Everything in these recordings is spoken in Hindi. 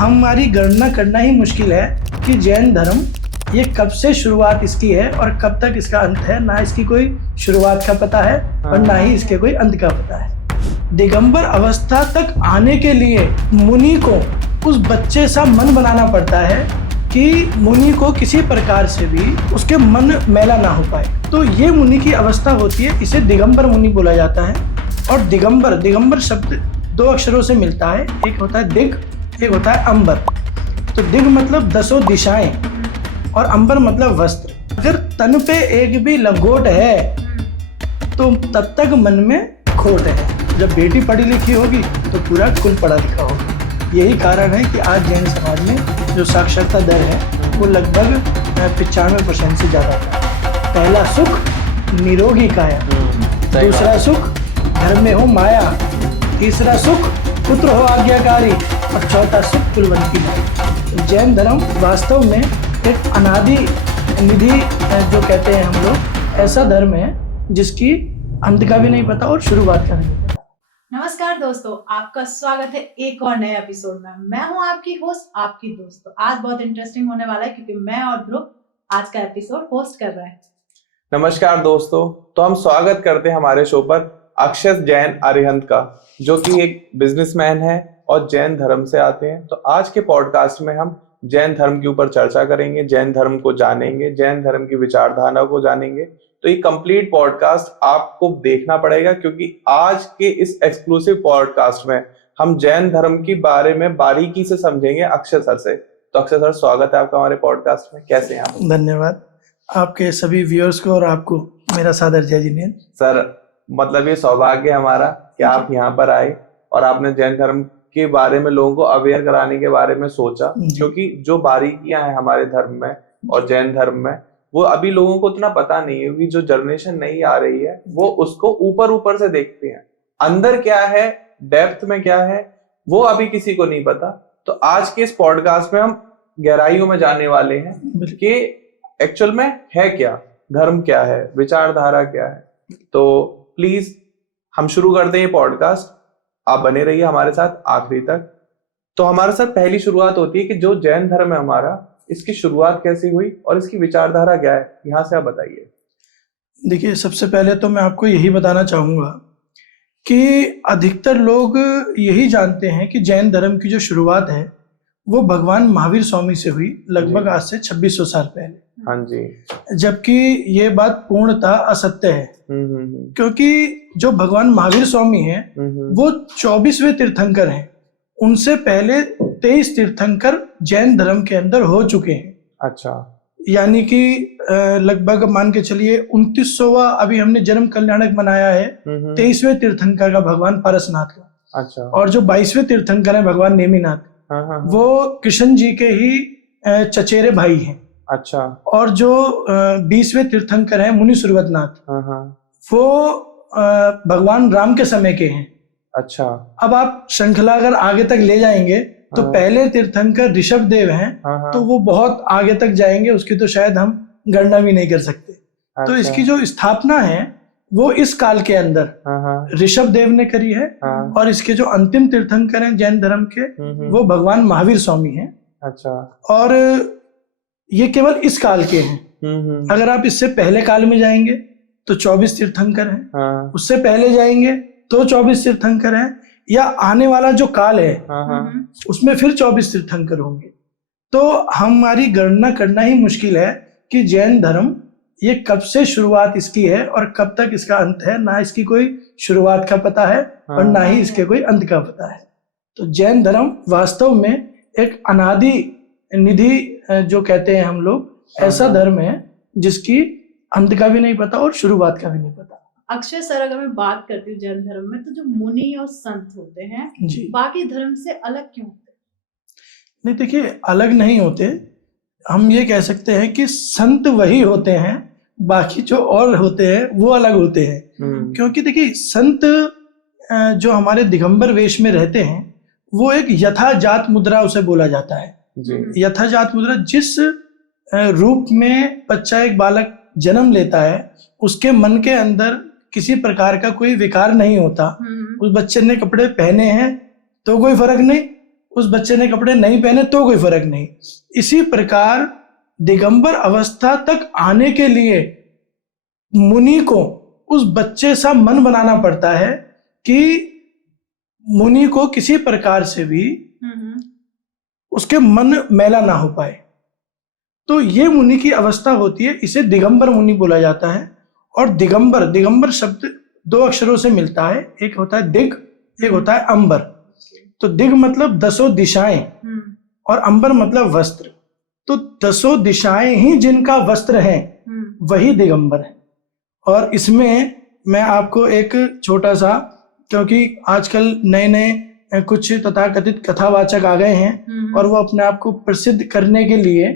हमारी गणना करना ही मुश्किल है कि जैन धर्म ये कब से शुरुआत इसकी है और कब तक इसका अंत है। ना इसकी कोई शुरुआत का पता है और ना ही इसके कोई अंत का पता है। दिगंबर अवस्था तक आने के लिए मुनि को उस बच्चे सा मन बनाना पड़ता है कि मुनि को किसी प्रकार से भी उसके मन मैला ना हो पाए। तो ये मुनि की अवस्था होती है, इसे दिगंबर मुनि बोला जाता है। और दिगंबर शब्द दो अक्षरों से मिलता है, एक होता है दिग, एक होता है अंबर। तो दिग मतलब दसों दिशाएं और अंबर मतलब वस्त्र। अगर तन पे एक भी लंगोट है तो तब तक मन में खोट है। जब बेटी पढ़ी लिखी होगी तो पूरा कुल पढ़ा लिखा होगा। यही कारण है कि आज जैन समाज में जो साक्षरता दर है वो लगभग 95% से ज़्यादा है। पहला सुख निरोगी काया, दूसरा सुख घर में हो माया, तीसरा सुख पुत्र हो आज्ञाकारी और चौथा सुख कुलवंती माई। जैन धर्म वास्तव में एक अनादि निधि जो कहते हैं हम लोग, ऐसा धर्म है जिसकी अंत का भी नहीं पता और शुरुआत का नहीं पता। नमस्कार दोस्तों, आपका स्वागत है एक और नए एपिसोड में। मैं हूं आपकी होस्ट, आपकी दोस्त। तो आज बहुत इंटरेस्टिंग होने वाला है क्योंकि मैं और ध्रुव आज का एपिसोड होस्ट कर रहे हैं। नमस्कार दोस्तों, तो हम स्वागत करते हैं हमारे शो पर अक्षत जैन अरिहंत का, जो कि एक बिजनेसमैन है और जैन धर्म से आते हैं। तो आज के पॉडकास्ट में हम जैन धर्म के ऊपर चर्चा करेंगे, जैन धर्म को जानेंगे, जैन धर्म की विचारधारा को जानेंगे। तो ये कंप्लीट पॉडकास्ट आपको देखना पड़ेगा क्योंकि आज के इस एक्सक्लूसिव पॉडकास्ट में हम जैन धर्म के बारे में बारीकी से समझेंगे अक्षय सर से। तो अक्षय सर, स्वागत है आपका हमारे पॉडकास्ट में। कैसे हैं आप? धन्यवाद आपके सभी व्यूअर्स को और आपको मेरा सादर जय जिनेंद्र। सर, मतलब ये सौभाग्य हमारा कि आप यहाँ पर आए और आपने जैन धर्म के बारे में लोगों को अवेयर कराने के बारे में सोचा, क्योंकि जो बारीकियां हैं हमारे धर्म में और जैन धर्म में वो अभी लोगों को उतना पता नहीं है, क्योंकि जो जनरेशन नई आ रही है वो उसको ऊपर से देखते हैं। अंदर क्या है, डेप्थ में क्या है, वो अभी किसी को नहीं पता। तो आज के इस पॉडकास्ट में हम गहराइयों में जाने वाले हैं कि एक्चुअल में है क्या, धर्म क्या है, विचारधारा क्या है। तो प्लीज हम शुरू करते हैं ये पॉडकास्ट। आप बने रहिए हमारे साथ आखिरी तक। तो हमारे साथ पहली शुरुआत होती है कि जो जैन धर्म है हमारा, इसकी शुरुआत कैसे हुई और इसकी विचारधारा क्या है, यहाँ से आप बताइए। देखिए, सबसे पहले तो मैं आपको यही बताना चाहूँगा कि अधिकतर लोग यही जानते हैं कि जैन धर्म की जो शुरुआत है वो भगवान महावीर स्वामी से हुई, लगभग आज से 2600 साल पहले। हाँ जी। जबकि ये बात पूर्णतः असत्य है, क्योंकि जो भगवान महावीर स्वामी हैं वो 24वें तीर्थंकर हैं। उनसे पहले 23 तीर्थंकर जैन धर्म के अंदर हो चुके हैं। अच्छा। यानी कि लगभग मान के चलिए 29वां अभी हमने जन्म कल्याणक मनाया है 23वें तीर्थंकर का, भगवान पारसनाथ का। अच्छा। और जो 22वें तीर्थंकर है भगवान नेमिनाथ, वो कृष्ण जी के ही चचेरे भाई हैं। अच्छा। और जो 20वें तीर्थंकर हैं मुनि सुरवतनाथ, वो भगवान राम के समय के हैं। अच्छा। अब आप श्रृंखला अगर आगे तक ले जाएंगे तो पहले तीर्थंकर ऋषभ देव हैं, तो वो बहुत आगे तक जाएंगे, उसकी तो शायद हम गणना भी नहीं कर सकते। अच्छा। तो इसकी जो स्थापना है वो इस काल के अंदर ऋषभ देव ने करी है। और इसके जो अंतिम तीर्थंकर हैं जैन धर्म के, वो भगवान महावीर स्वामी हैं। अच्छा। और ये केवल इस काल के हैं। अगर आप इससे पहले काल में जाएंगे तो 24 तीर्थंकर हैं, उससे पहले जाएंगे तो 24 तीर्थंकर हैं, या आने वाला जो काल है उसमें फिर 24 तीर्थंकर होंगे। तो हमारी गणना करना ही मुश्किल है कि जैन धर्म ये कब से शुरुआत इसकी है और कब तक इसका अंत है। ना इसकी कोई शुरुआत का पता है और ना ही इसके कोई अंत का पता है। तो जैन धर्म वास्तव में एक अनादि निधि जो कहते हैं हम लोग, ऐसा धर्म है जिसकी अंत का भी नहीं पता और शुरुआत का भी नहीं पता। अक्षय सर, अगर मैं बात करती हूँ जैन धर्म में, तो जो मुनि और संत होते हैं बाकी धर्म से अलग क्यों होते हैं? नहीं, देखिए, अलग नहीं होते। हम ये कह सकते हैं कि संत वही होते हैं, बाकी जो और होते हैं वो अलग होते हैं। क्योंकि देखिए, संत जो हमारे दिगंबर वेश में रहते हैं वो एक यथाजात मुद्रा उसे बोला जाता है। यथाजात मुद्रा, जिस रूप में बच्चा एक बालक जन्म लेता है उसके मन के अंदर किसी प्रकार का कोई विकार नहीं होता। उस बच्चे ने कपड़े पहने हैं तो कोई फर्क नहीं, उस बच्चे ने कपड़े नहीं पहने तो कोई फर्क नहीं। इसी प्रकार दिगंबर अवस्था तक आने के लिए मुनि को उस बच्चे सा मन बनाना पड़ता है कि मुनि को किसी प्रकार से भी उसके मन मैला ना हो पाए। तो ये मुनि की अवस्था होती है, इसे दिगंबर मुनि बोला जाता है। और दिगंबर शब्द 2 अक्षरों से मिलता है, एक होता है दिग, एक होता है अंबर। तो दिग मतलब 10 दिशाएं और अंबर मतलब वस्त्र। तो 10 दिशाएं ही जिनका वस्त्र है वही दिगंबर है। और इसमें मैं आपको एक छोटा सा, क्योंकि आजकल नए नए कुछ तथाकथित कथावाचक आ गए हैं और वो अपने आप को प्रसिद्ध करने के लिए,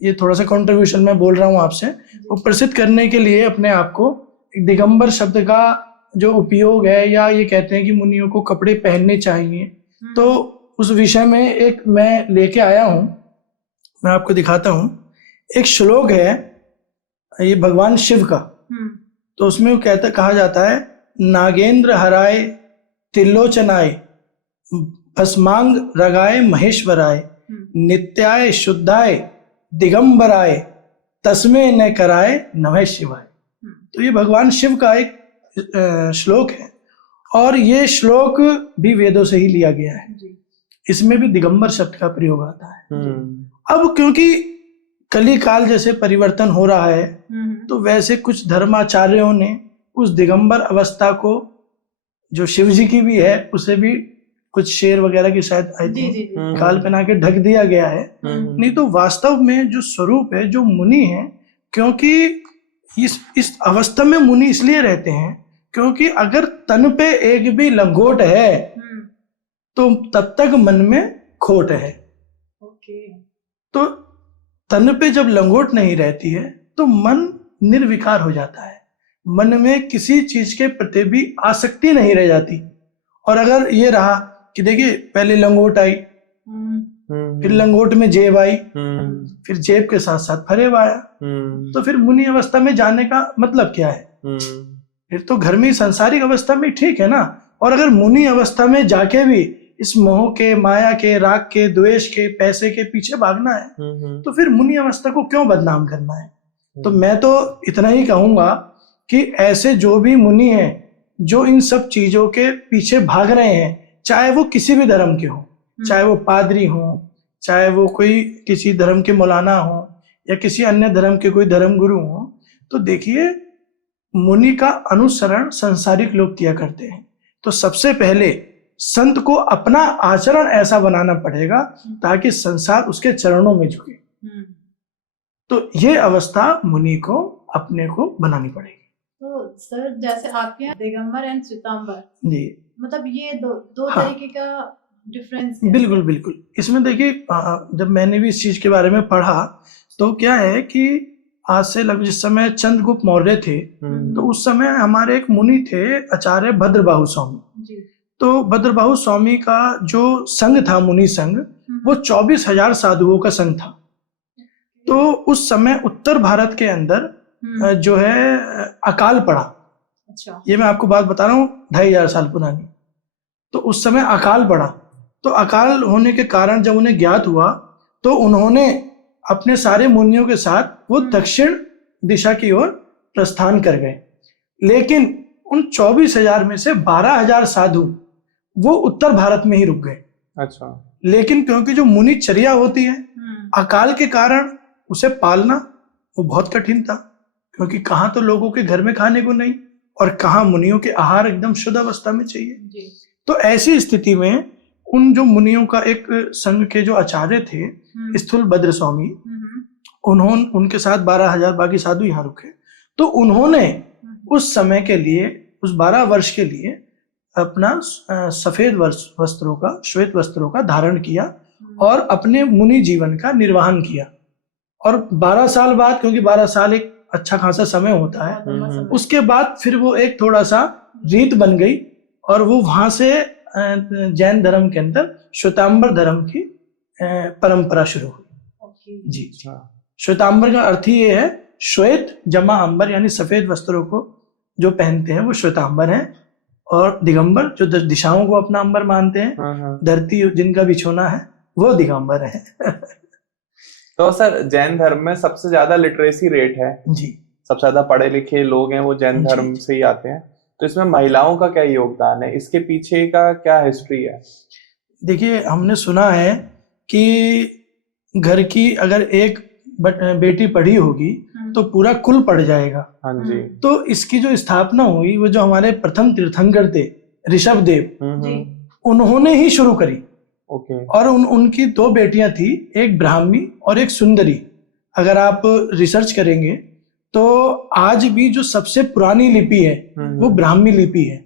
ये थोड़ा सा कंट्रीब्यूशन मैं बोल रहा हूँ आपसे, वो प्रसिद्ध करने के लिए अपने आप को दिगंबर शब्द का जो उपयोग है, या ये कहते हैं कि मुनियों को कपड़े पहनने चाहिए, तो उस विषय में एक मैं लेके आया हूँ, मैं आपको दिखाता हूँ। एक श्लोक है ये भगवान शिव का, तो उसमें वो कहा जाता है, नागेंद्र हराय त्रिलोचनाय भस्मांग रगाय महेश्वराय नित्याय शुद्धाय दिगंबराय तस्मे न कराय नमः शिवाय। तो ये भगवान शिव का एक श्लोक है और ये श्लोक भी वेदों से ही लिया गया है। इसमें भी दिगंबर शब्द का प्रयोग आता है। अब क्योंकि कली काल जैसे परिवर्तन हो रहा है, तो वैसे कुछ धर्माचार्यों ने उस दिगंबर अवस्था को, जो शिव जी की भी है, उसे भी कुछ शेर वगैरह की शायद आई थी खाल पहना के ढक दिया गया है। नहीं तो वास्तव में जो स्वरूप है, जो मुनि है, क्योंकि इस अवस्था में मुनि इसलिए रहते हैं क्योंकि अगर तन पे एक भी लंगोट है तो तब तक मन में खोट है। तो तन पे जब लंगोट नहीं रहती है तो मन निर्विकार हो जाता है, मन में किसी चीज के प्रति भी आसक्ति नहीं रह जाती। और अगर ये रहा कि देखिए पहले लंगोट आई, फिर लंगोट में जेब आई, फिर जेब के साथ साथ फरेब आया, तो फिर मुनि अवस्था में जाने का मतलब क्या है? फिर तो घर में संसारिक अवस्था में ठीक है ना। और अगर मुनि अवस्था में जाके भी इस मोह के, माया के, राग के, द्वेष के, पैसे के पीछे भागना है, तो फिर मुनि अवस्था को क्यों बदनाम करना है? तो मैं तो इतना ही कहूंगा कि ऐसे जो भी मुनि हैं जो इन सब चीजों के पीछे भाग रहे हैं, चाहे वो किसी भी धर्म के हो, चाहे वो पादरी हो, चाहे वो कोई किसी धर्म के मौलाना हो, या किसी अन्य धर्म के कोई धर्म गुरु हो, तो देखिए मुनि का अनुसरण संसारिक लोग किया करते हैं। तो सबसे पहले संत को अपना आचरण ऐसा बनाना पड़ेगा ताकि संसार उसके चरणों में झुके। तो ये अवस्था मुनि को अपने को बनानी पड़ेगी। तो सर जैसे आपके यहाँ दिगंबर एंड श्वेतांबर जी, मतलब ये दो हाँ, तरीके का डिफरेंस? बिल्कुल बिल्कुल। इसमें देखिए जब मैंने भी इस चीज के बारे में पढ़ा तो क्या है कि आज से लगभग जिस समय चंद्रगुप्त मौर्य थे, तो उस समय हमारे एक मुनि थे आचार्य भद्रबाहु स्वामी। तो भद्रबाहु स्वामी का जो संघ था, मुनि संघ, वो 24,000 साधुओं का संघ था। तो उस समय उत्तर भारत के अंदर जो है अकाल पड़ा। अच्छा। ये मैं आपको बात बता रहा हूँ 2500 साल पुरानी। तो उस समय अकाल पड़ा। तो अकाल होने के कारण जब उन्हें ज्ञात हुआ तो उन्होंने अपने सारे मुनियों के साथ वो दक्षिण दिशा की ओर प्रस्थान कर गए। लेकिन उन 24,000 में से 12,000 साधु वो उत्तर भारत में ही रुक गए। अच्छा। लेकिन क्योंकि जो मुनिचर्या होती है, अकाल के कारण उसे पालना वो बहुत कठिन था, क्योंकि कहाँ तो लोगों के घर में खाने को नहीं और कहाँ मुनियों के आहार एकदम शुद्ध अवस्था में चाहिए। तो ऐसी स्थिति में उन जो मुनियों का एक संघ के जो आचार्य थे स्थूल भद्र स्वामी, उन्होंने उनके साथ 12,000 बाकी साधु यहाँ रुके। तो उन्होंने उस समय के लिए, उस 12 वर्ष के लिए अपना सफेद वस्त्रों का, श्वेत वस्त्रों का धारण किया और अपने मुनि जीवन का निर्वहन किया। और 12 साल बाद, क्योंकि 12 साल एक अच्छा खासा समय होता है, उसके बाद फिर वो एक थोड़ा सा रीत बन गई और वो वहां से जैन धर्म के अंदर श्वेतांबर धर्म की परंपरा शुरू हुई। जी, श्वेतांबर का अर्थ ही ये है, श्वेत जमा अंबर, यानी सफेद वस्त्रों को जो पहनते हैं वो श्वेतांबर हैं। और दिगंबर जो दिशाओं को अपना अंबर मानते हैं, धरती जिनका बिछोना है वो दिगंबर है। तो सर जैन धर्म में सबसे ज्यादा लिटरेसी रेट है जी, सबसे ज्यादा पढ़े लिखे लोग हैं वो जैन धर्म से ही आते हैं, तो इसमें महिलाओं का क्या योगदान है, इसके पीछे का क्या हिस्ट्री है? देखिए हमने सुना है कि घर की अगर एक बेटी पढ़ी होगी तो पूरा कुल पढ़ जाएगा। हाँ जी। तो इसकी जो स्थापना हुई वो जो हमारे प्रथम तीर्थंकर थे ऋषभ देव, उन्होंने ही शुरू करी। ओके। और उनकी 2 बेटियां थी, एक ब्राह्मी और एक सुंदरी। अगर आप रिसर्च करेंगे तो आज भी जो सबसे पुरानी लिपि है वो ब्राह्मी लिपि है।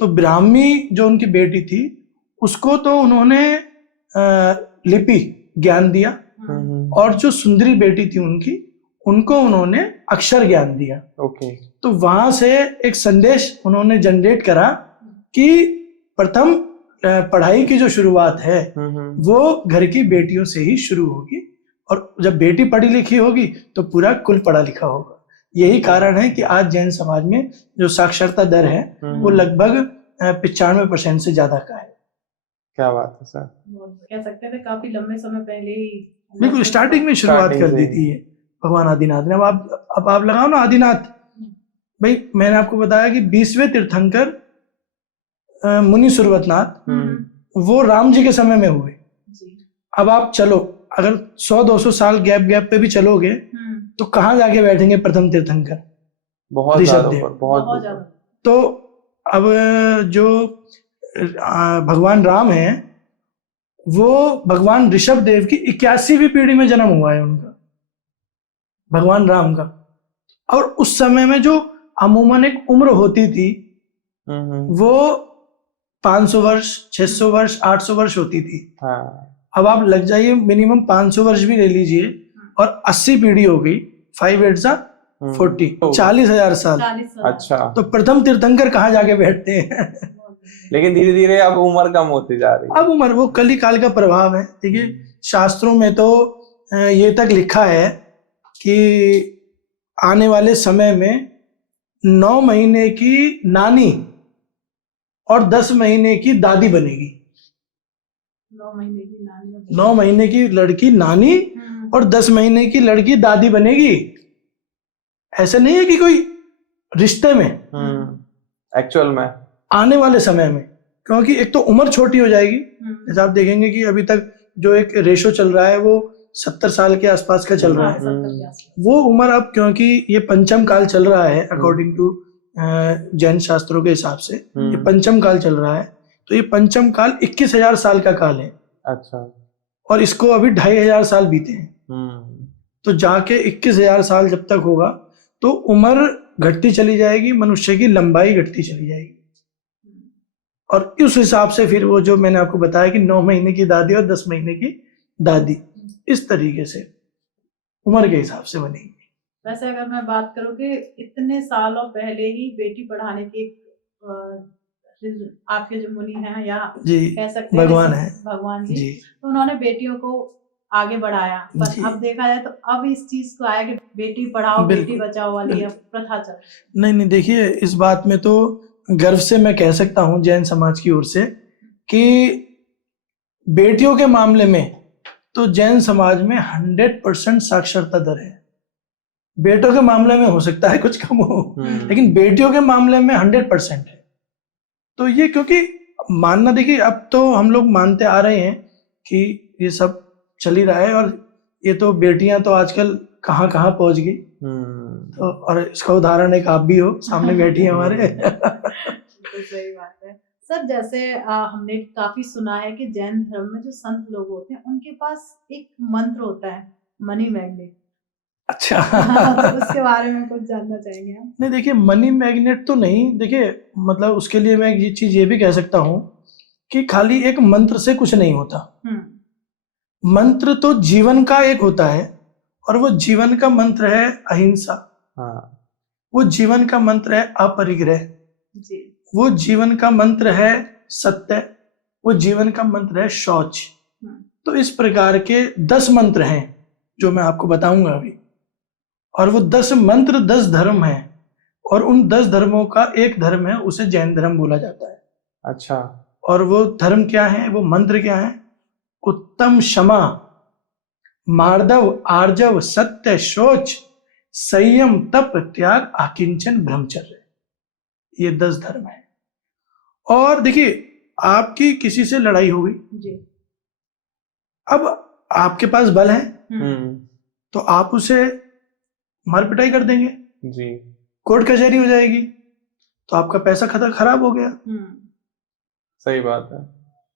तो ब्राह्मी जो उनकी बेटी थी उसको तो उन्होंने लिपि ज्ञान दिया, और जो सुंदरी बेटी थी उनको उन्होंने अक्षर ज्ञान दिया। ओके। तो वहां से एक संदेश उन्होंने जनरेट करा कि प्रथम पढ़ाई की जो शुरुआत है वो घर की बेटियों से ही शुरू होगी, और जब बेटी पढ़ी लिखी होगी तो पूरा कुल पढ़ा लिखा होगा। यही कारण है कि आज जैन समाज में जो साक्षरता दर है वो लगभग 95% से ज्यादा का है। क्या बात है सर, कह सकते थे काफी लंबे समय पहले ही, बिल्कुल स्टार्टिंग में शुरुआत कर दी थी भगवान आदिनाथ ने। अब आप लगाओ ना आदिनाथ, भाई मैंने आपको बताया कि 20वें तीर्थंकर मुनि सुरवतनाथ वो राम जी के समय में हुए। अब आप चलो अगर 100-200 साल गैप पे भी चलोगे तो कहाँ जाके बैठेंगे प्रथम तीर्थंकर? बहुत ऋषभ देव। बहुत ज्यादा। तो अब जो भगवान राम है वो भगवान ऋषभ देव की 81वीं पीढ़ी में जन्म हुआ है उनका, भगवान राम का। और उस समय में जो अमूमन एक उम्र होती थी वो 500 वर्ष, 600 वर्ष, 800 वर्ष होती थी। अब आप लग जाइए मिनिमम 500 वर्ष भी ले लीजिए और 80 पीढ़ी हो गई, 5 8 जा 40, 40,000 साल। अच्छा। तो प्रथम तीर्थंकर कहाँ जाके बैठते हैं? लेकिन धीरे धीरे अब उम्र कम होती जा रही है। अब उम्र वो कली काल का प्रभाव है। देखिए शास्त्रों में तो ये तक लिखा है कि आने वाले समय में 9 महीने की नानी और 10 महीने की दादी बनेगी। 9 महीने की लड़की नानी और 10 महीने की लड़की दादी बनेगी। ऐसे नहीं है कि कोई रिश्ते में, एक्चुअल में आने वाले समय में, क्योंकि एक तो उम्र छोटी हो जाएगी। जैसे आप देखेंगे कि अभी तक जो एक रेशो चल रहा है वो 70 साल के आसपास का चल रहा है। वो उम्र अब क्योंकि ये पंचम काल चल रहा है अकॉर्डिंग टू जैन शास्त्रों के हिसाब से, ये पंचम काल चल रहा है। तो ये पंचम काल 21,000 साल का काल है। अच्छा। और इसको अभी 2,500 साल बीते हैं। तो जाके 21,000 साल जब तक होगा तो उम्र घटती चली जाएगी, मनुष्य की लंबाई घटती चली जाएगी। और उस हिसाब से फिर वो जो मैंने आपको बताया कि 9 महीने की दादी और 10 महीने की दादी, इस तरीके से उम्र के हिसाब से बनेगी। वैसे अगर मैं बात करूं कि इतने सालों पहले ही बेटी पढ़ाने की आपके जो मुनि हैं या कह सकते हैं भगवान जी, तो उन्होंने बेटियों को आगे बढ़ाया। पर अब देखा जाए तो अब इस चीज को आया कि बेटी पढ़ाओ बेटी बचाओ वाली प्रथा चल। नहीं, देखिए इस बात में तो गर्व से मैं कह सकता हूं जैन समाज की ओर से कि बेटियों के मामले में तो जैन समाज में 100% साक्षरता दर है। बेटों के मामले में हो सकता है कुछ कम हो, लेकिन बेटियों के मामले में 100% है। तो ये क्योंकि मानना, देखिए अब तो हम लोग मानते आ रहे हैं कि ये सब चल ही रहा है, और ये तो बेटियां तो आजकल कहाँ कहाँ पहुंच गई। तो और इसका उदाहरण एक आप भी हो, सामने बैठी है हमारे। तो सही बात है सर। जैसे हमने काफी सुना है कि जैन धर्म में जो संत लोग होते हैं उनके पास एक मंत्र होता है, मनी मैग्नेट। अच्छा। तो उसके बारे में कुछ जानना चाहेंगे आप? नहीं, देखिए मनी मैग्नेट तो नहीं, देखिए मतलब उसके लिए मैं ये चीज ये भी कह सकता हूँ कि खाली एक मंत्र से कुछ नहीं होता। मंत्र तो जीवन का एक होता है, और वो जीवन का मंत्र है अहिंसा। वो जीवन का मंत्र है अपरिग्रह। वो जीवन का मंत्र है सत्य। वो जीवन का मंत्र है शौच। तो इस प्रकार के 10 मंत्र हैं जो मैं आपको बताऊंगा अभी, और वो 10 मंत्र 10 धर्म हैं। और उन 10 धर्मों का एक धर्म है, उसे जैन धर्म बोला जाता है। अच्छा। और वो धर्म क्या है, वो मंत्र क्या है? उत्तम, क्षमा, मार्दव, आर्जव, सत्य, शौच, संयम, तप, त्याग, आकिंचन, ब्रह्मचर्य। ये 10 धर्म है। और देखिए, आपकी किसी से लड़ाई हो गई, अब आपके पास बल है, तो आप उसे मार पिटाई कर देंगे जी, कोर्ट कचहरी हो जाएगी, तो आपका पैसा खराब हो गया। सही बात है।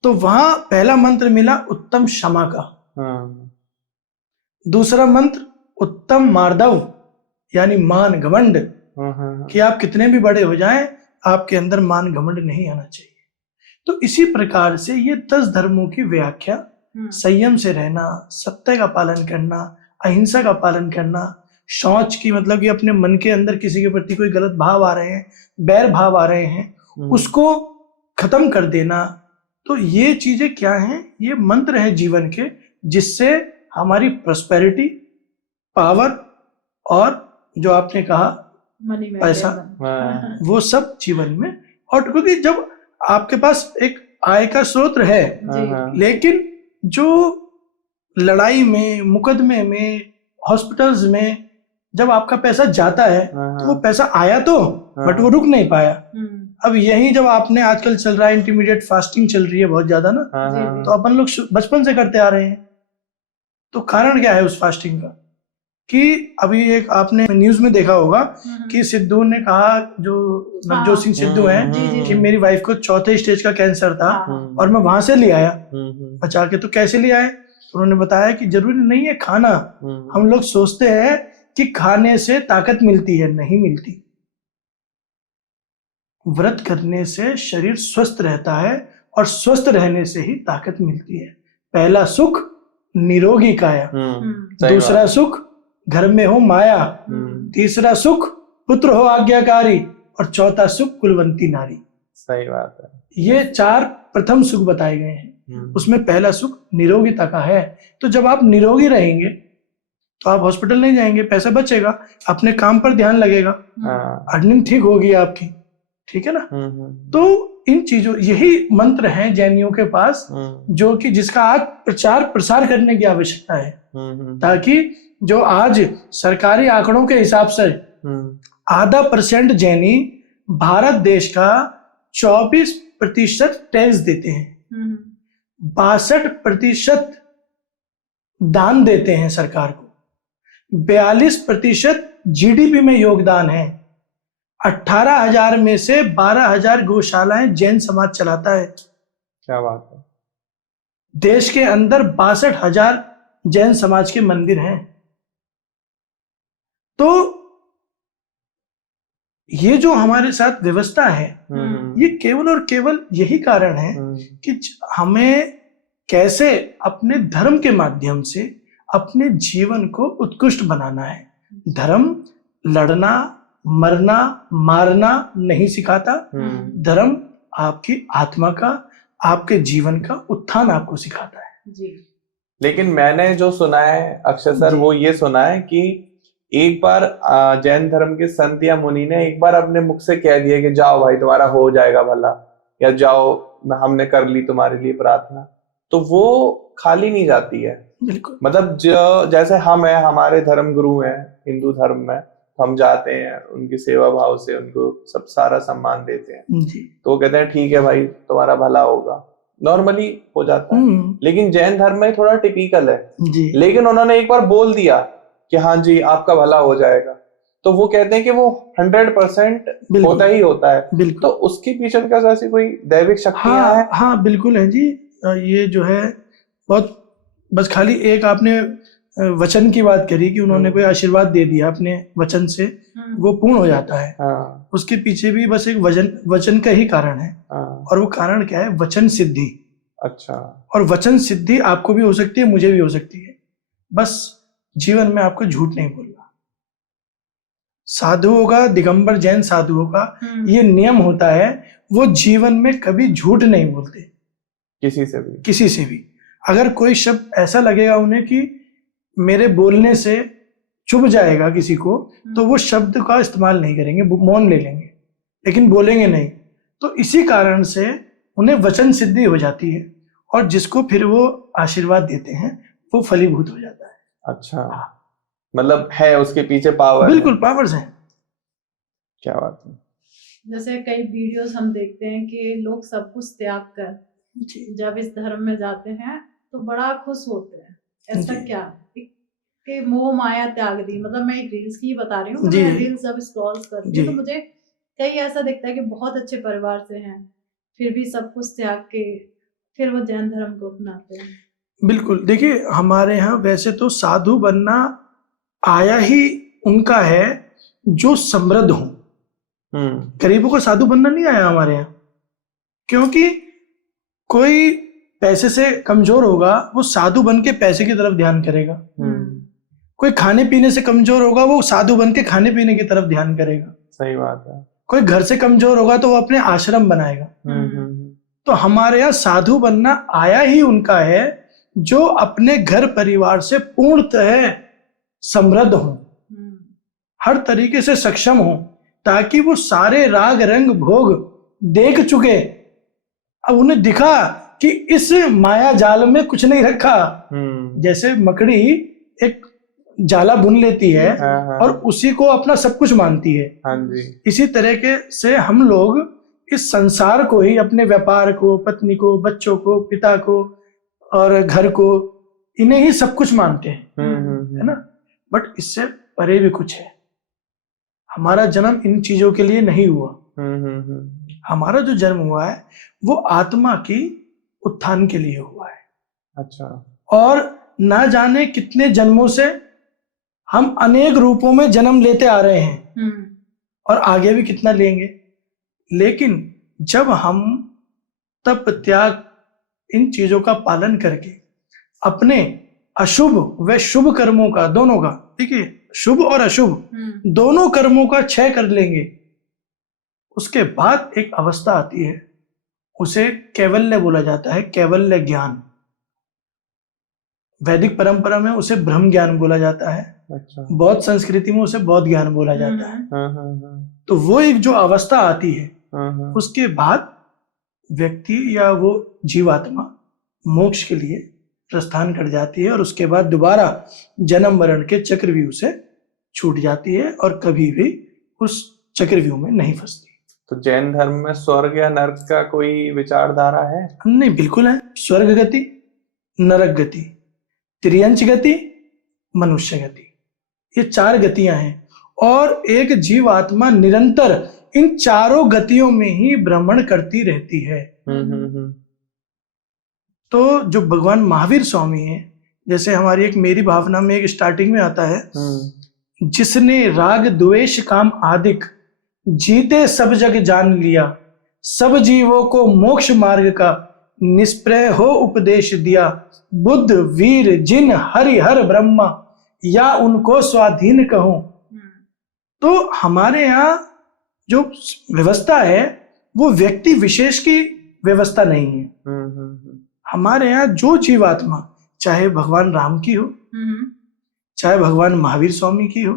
तो वहां पहला मंत्र मिला उत्तम क्षमा का। दूसरा मंत्र उत्तम मार्दव, यानी मान घमंड, कि आप कितने भी बड़े हो जाएं, आपके अंदर मान घमंड नहीं आना चाहिए। तो इसी प्रकार से ये 10 धर्मों की व्याख्या, संयम से रहना, सत्य का पालन करना, अहिंसा का पालन करना, शौच की मतलब कि अपने मन के अंदर किसी के प्रति कोई गलत भाव आ रहे हैं, बैर भाव आ रहे हैं, उसको खत्म कर देना। तो ये चीजें क्या हैं? ये मंत्र है जीवन के, जिससे हमारी प्रॉस्पेरिटी, पावर और जो आपने कहा पैसा, वो सब जीवन में। और क्योंकि जब आपके पास एक आय का स्रोत है, लेकिन जो लड़ाई में, मुकदमे में, हॉस्पिटल्स में जब आपका पैसा जाता है, तो वो पैसा आया तो, बट वो रुक नहीं पाया। अब यही जब आपने, आजकल चल रहा है इंटरमीडिएट फास्टिंग चल रही है बहुत ज्यादा ना, तो अपन लोग बचपन से करते आ रहे हैं। तो कारण क्या है उस फास्टिंग का? कि अभी एक आपने न्यूज में देखा होगा कि सिद्धू ने कहा, जो नवजोत सिंह सिद्धू हैं, कि मेरी वाइफ को 4थे स्टेज का कैंसर था और मैं वहां से ले आया बचा के। तो कैसे ले आए? तो उन्होंने बताया कि जरूरी नहीं है खाना। हम लोग सोचते हैं कि खाने से ताकत मिलती है, नहीं मिलती। व्रत करने से शरीर स्वस्थ रहता है और स्वस्थ रहने से ही ताकत मिलती है। पहला सुख निरोगी काया, दूसरा सुख घर में हो माया, तीसरा सुख पुत्र हो आज्ञाकारी, और चौथा सुख कुलवंती नारी। सही बात है। ये 4 प्रथम सुख बताए गए हैं। उसमें पहला सुख निरोगिता का है। तो जब आप निरोगी रहेंगे तो आप हॉस्पिटल नहीं जाएंगे, पैसा बचेगा, अपने काम पर ध्यान लगेगा, अर्निंग ठीक होगी आपकी, ठीक है ना। तो इन चीजों, यही मंत्र हैं जैनियों के पास, जो कि जिसका आज प्रचार प्रसार करने की आवश्यकता है, ताकि जो आज सरकारी आंकड़ों के हिसाब से 0.5% जैनी भारत देश का 24% टैक्स देते हैं, 62% दान देते हैं सरकार को, 42% जीडीपी में योगदान है, 18,000 में से 12,000 गौशालाएं जैन समाज चलाता है। क्या बात है। देश के अंदर 62,000 जैन समाज के मंदिर हैं। तो ये जो हमारे साथ व्यवस्था है, ये केवल और केवल यही कारण है कि हमें कैसे अपने धर्म के माध्यम से अपने जीवन को उत्कृष्ट बनाना है। धर्म लड़ना, मरना, मारना नहीं सिखाता। धर्म आपकी आत्मा का, आपके जीवन का उत्थान आपको सिखाता है। जी। लेकिन मैंने जो सुना है अक्षय सर, वो ये सुना है कि एक बार जैन धर्म के संत या मुनि ने एक बार अपने मुख से कह दिया कि जाओ भाई तुम्हारा हो जाएगा भला, या जाओ हमने कर ली तुम्हारे लिए प्रार्थना, तो वो खाली नहीं जाती है। बिल्कुल। मतलब जैसे हम हैं, हमारे धर्म गुरु हैं हिंदू धर्म में, हम जाते हैं उनकी सेवा भाव से, उनको सब सारा सम्मान देते हैं जी। तो वो कहते हैं ठीक है भाई तुम्हारा भला होगा, नॉर्मली हो जाता है। लेकिन जैन धर्म में थोड़ा टिपिकल है जी। लेकिन उन्होंने एक बार बोल दिया कि हाँ जी आपका भला हो जाएगा, तो वो कहते हैं कि वो 100% होता ही होता है। तो उसके पीछे क्या ऐसी कोई दैविक शक्तियां हैं? हाँ बिल्कुल है जी। ये जो है बहुत, बस खाली एक आपने वचन की बात करी कि उन्होंने कोई आशीर्वाद दे दिया अपने वचन से, वो पूर्ण हो जाता है। उसके पीछे भी बस एक वचन का ही कारण है। और वो कारण क्या है? वचन सिद्धि। अच्छा। और वचन सिद्धि आपको भी हो सकती है, मुझे भी हो सकती है। बस जीवन में आपको झूठ नहीं बोलना। साधुओं का, दिगंबर जैन साधुओं का ये नियम होता है, वो जीवन में कभी झूठ नहीं बोलते किसी से भी। अगर कोई शब्द ऐसा लगेगा उन्हें कि मेरे बोलने से चुभ जाएगा किसी को तो वो शब्द का इस्तेमाल नहीं करेंगे, मौन ले लेंगे, लेकिन बोलेंगे नहीं। तो इसी कारण से उन्हें वचन सिद्धि हो जाती है और जिसको फिर वो आशीर्वाद देते हैं वो फलीभूत हो जाता है। अच्छा, मतलब है उसके पीछे पावर? बिल्कुल पावर्स हैं। क्या बात है। जैसे कई वीडियोस हम देखते हैं कि लोग सब कुछ त्याग कर जब इस धर्म में जाते हैं तो बड़ा खुश होते हैं, ऐसा क्या कि मोह माया त्याग दी? मतलब मैं एक रील्स की बता रही हूँ, मैं रील्स जब स्क्रॉल करती हूँ तो मुझे कई ऐसा दिखता है कि बहुत अच्छे परिवार से हैं फिर भी सब कुछ त्याग के फिर वो जैन धर्म को अपनाते हैं। बिल्कुल, देखिए हमारे यहाँ वैसे तो साधु बनना आया ही उनका है जो समृद्ध हो। गरीबों को साधु बनना नहीं आया हमारे यहाँ, क्योंकि कोई पैसे से कमजोर होगा वो साधु बन के पैसे की तरफ ध्यान करेगा, कोई खाने पीने से कमजोर होगा वो साधु बन के खाने पीने की तरफ ध्यान करेगा। सही बात है। कोई घर से कमजोर होगा तो वो अपने आश्रम बनाएगा। तो हमारे यहाँ साधु बनना आया ही उनका है जो अपने घर परिवार से पूर्णतः समृद्ध हो, हर तरीके से सक्षम हो, ताकि वो सारे राग रंग भोग देख चुके। अब उन्हें दिखा कि इस माया जाल में कुछ नहीं रखा। जैसे मकड़ी एक जाला बुन लेती है और उसी को अपना सब कुछ मानती है। हाँ जी। इसी तरीके से हम लोग इस संसार को ही, अपने व्यापार को, पत्नी को, बच्चों को, पिता को और घर को, इन्हें ही सब कुछ मानते हैं, है ना। बट इससे परे भी कुछ है। हमारा जन्म इन चीजों के लिए नहीं हुआ। हमारा जो जन्म हुआ है वो आत्मा की उत्थान के लिए हुआ है। अच्छा। और ना जाने कितने जन्मों से हम अनेक रूपों में जन्म लेते आ रहे हैं और आगे भी कितना लेंगे। लेकिन जब हम तप त्याग इन चीजों का पालन करके अपने अशुभ व शुभ कर्मों का, दोनों का, देखिए शुभ और अशुभ दोनों कर्मों का क्षय कर लेंगे, उसके बाद एक अवस्था आती है, उसे कैवल्य बोला जाता है, कैवल्य ज्ञान। वैदिक परंपरा में उसे ब्रह्म ज्ञान बोला जाता है। अच्छा। बौद्ध संस्कृति में उसे बौद्ध ज्ञान बोला जाता है। तो वो एक जो अवस्था आती है, उसके बाद व्यक्ति या वो जीवात्मा मोक्ष के लिए प्रस्थान कर जाती है और उसके बाद दोबारा जन्म मरण के चक्रव्यूह से छूट जाती है और कभी भी उस चक्रव्यूह में नहीं फंसती। तो जैन धर्म में स्वर्ग या नरक का कोई विचारधारा है? नहीं, बिल्कुल है। स्वर्ग गति, नरक गति, त्रियंच गति, मनुष्य गति, ये 4 गतियां हैं और एक जीवात्मा निरंतर इन चारों गतियों में ही भ्रमण करती रहती है। तो जो भगवान महावीर स्वामी है, जैसे हमारी एक मेरी भावना में एक स्टार्टिंग में आता है, जिसने राग द्वेष काम आदिक जीते सब जग जान लिया, सब जीवों को मोक्ष मार्ग का निष्प्रय हो उपदेश दिया, बुद्ध वीर जिन हरि हर ब्रह्मा या उनको स्वाधीन कहूं। तो हमारे यहाँ जो व्यवस्था है वो व्यक्ति विशेष की व्यवस्था नहीं है। हमारे यहाँ जो जीवात्मा, चाहे भगवान राम की हो, चाहे भगवान महावीर स्वामी की हो,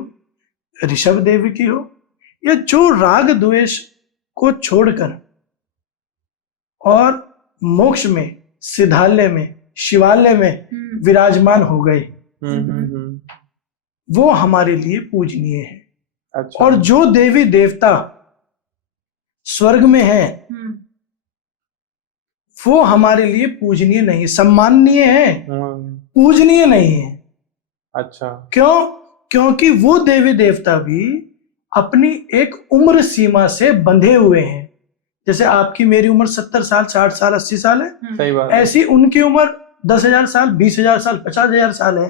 ऋषभ देव की हो, या जो राग द्वेष को छोड़कर और मोक्ष में, सिद्धालय में, शिवालय में विराजमान हो गए, वो हमारे लिए पूजनीय है। अच्छा। और जो देवी देवता स्वर्ग में है वो हमारे लिए पूजनीय नहीं, सम्माननीय है, पूजनीय नहीं है। अच्छा। क्यों? क्योंकि वो देवी देवता भी अपनी एक उम्र सीमा से बंधे हुए हैं। जैसे आपकी मेरी उम्र 70 साल, 60 साल, 80 साल है, सही बात है। ऐसी उनकी उम्र 10,000 साल, 20,000 साल, 50,000 साल है।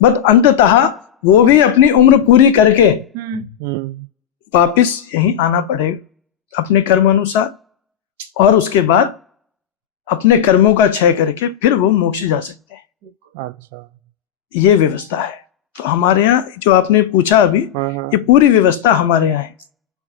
बट अंततः वो भी अपनी उम्र पूरी करके वापिस यहीं आना पड़ेगा अपने कर्म अनुसार, और उसके बाद अपने कर्मों का क्षय करके फिर वो मोक्ष जा सकते हैं। अच्छा, ये व्यवस्था है। तो हमारे यहाँ जो आपने पूछा अभी, ये पूरी व्यवस्था हमारे यहाँ है।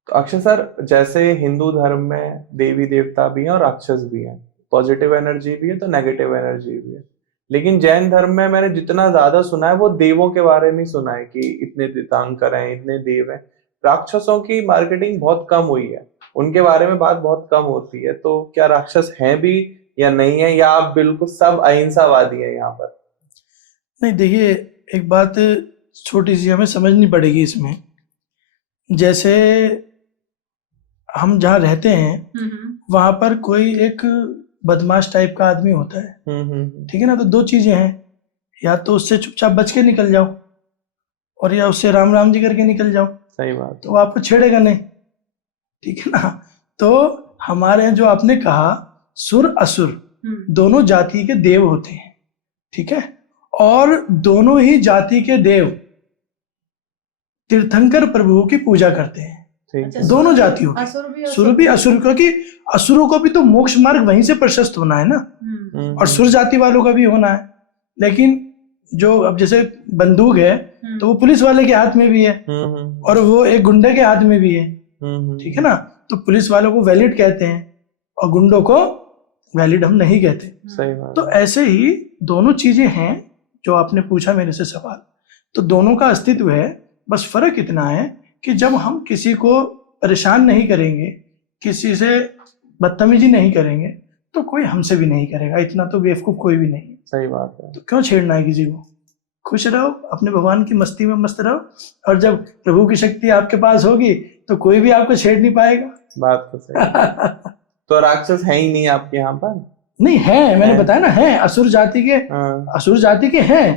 तो अक्षय सर, जैसे हिंदू धर्म में देवी देवता भी हैं और राक्षस भी हैं, पॉजिटिव एनर्जी भी है तो नेगेटिव एनर्जी भी है, लेकिन जैन धर्म में मैंने जितना ज्यादा सुना है वो देवों के बारे में सुना है कि इतने तीर्थंकर हैं, इतने देव हैं। राक्षसों की मार्केटिंग बहुत कम हुई है, उनके बारे में बात बहुत कम होती है। तो क्या राक्षस हैं भी या नहीं है, या आप बिल्कुल सब अहिंसावादी हैं यहाँ पर? नहीं, देखिए एक बात छोटी सी हमें समझनी पड़ेगी इसमें। जैसे हम जहाँ रहते हैं वहां पर कोई एक बदमाश टाइप का आदमी होता है, ठीक है ना। तो दो चीजें हैं, या तो उससे चुपचाप बच के निकल जाओ, और या उससे राम राम जी करके निकल जाओ। सही बात। तो वो आपको छेड़ेगा नहीं, ठीक है ना। तो हमारे यहाँ जो आपने कहा सुर असुर दोनों जाति के देव होते हैं, ठीक है। और दोनों ही जाति के देव तीर्थंकर प्रभुओं की पूजा करते हैं। अच्छा, दोनों जातियों के, सुर भी असुर, क्योंकि असुरों को भी तो मोक्ष मार्ग वहीं से प्रशस्त होना है ना, और सुर जाति वालों का भी होना है। लेकिन जो अब जैसे बंदूक है तो वो पुलिस वाले के हाथ में भी है, और वो एक गुंडे के हाथ में भी है, ठीक है ना। तो पुलिस वालों को वैलिड कहते हैं और गुंडों को वैलिड हम नहीं कहते। सही बात। तो ऐसे ही दोनों चीजें हैं जो आपने पूछा मेरे से सवाल, तो दोनों का अस्तित्व है। बस फर्क इतना है कि जब हम किसी को परेशान नहीं करेंगे, किसी से बदतमीजी नहीं करेंगे, तो कोई हमसे भी नहीं करेगा। इतना तो बेवकूफ कोई भी नहीं। सही बात है। तो क्यों छेड़ना है किसी को? खुश रहो, अपने भगवान की मस्ती में मस्त रहो, और जब प्रभु की शक्ति आपके पास होगी तो कोई भी आपको छेड़ नहीं पाएगा। बात तो सही। तो राक्षस है ही नहीं आपके यहाँ पर? नहीं है, मैंने बताया ना, है असुर जाति के। असुर जाति के हैं,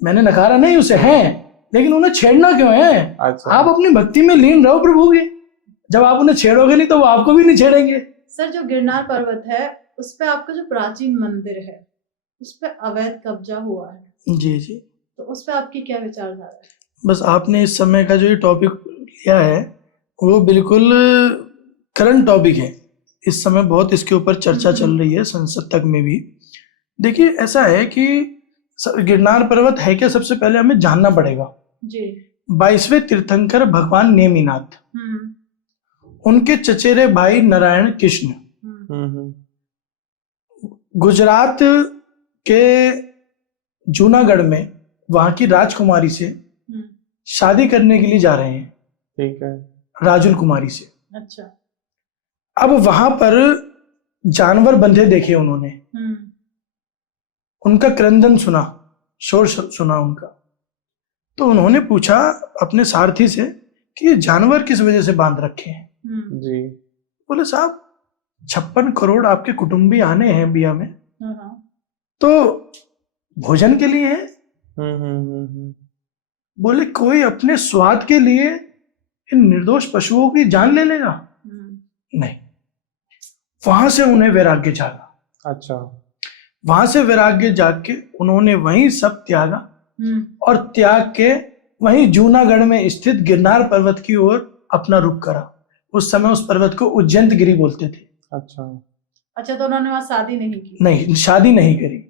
मैंने नकारा नहीं उसे, हैं, लेकिन उन्हें छेड़ना क्यों है? अच्छा। आप अपनी भक्ति में लीन रहो प्रभु की। जब आप उन्हें छेड़ोगे नहीं तो वो आपको भी नहीं छेड़ेंगे। सर, जो गिरनार पर्वत है उस पे आपका जो प्राचीन मंदिर है उस पे अवैध कब्जा हुआ है। जी जी। तो उस पे आपकी क्या विचारधारा है? बस आपने इस समय का जो ये टॉपिक लिया है वो बिल्कुल करंट टॉपिक है। इस समय बहुत इसके ऊपर चर्चा चल रही है, संसद तक में भी। देखिए ऐसा है कि गिरनार पर्वत है क्या, सबसे पहले हमें जानना पड़ेगा। जी। 22वें तीर्थंकर भगवान नेमिनाथ, उनके चचेरे भाई नारायण कृष्ण गुजरात के जूनागढ़ में वहां की राजकुमारी से शादी करने के लिए जा रहे हैं। ठीक है। राजुल कुमारी से। अच्छा। अब वहां पर जानवर बंधे देखे उन्होंने, उनका क्रंदन सुना, शोर सुना उनका। तो उन्होंने पूछा अपने सारथी से कि ये जानवर किस वजह से बांध रखे हैं। जी। बोले साहब 56 करोड़ आपके कुटुंबी आने हैं बिया में, तो भोजन के लिए है। बोले कोई अपने स्वाद के लिए इन निर्दोष पशुओं की जान ले लेगा? नहीं। वहां से उन्हें वैराग्य जागा। अच्छा। वहां से वैराग्य जाग के उन्होंने वहीं सब त्यागा, और त्याग के वहीं जूनागढ़ में स्थित गिरनार पर्वत की ओर अपना रुख करा। उस समय उस पर्वत को उज्जैन गिरी बोलते थे। अच्छा। तो उन्होंने वहां शादी नहीं की? नहीं, शादी नहीं करी।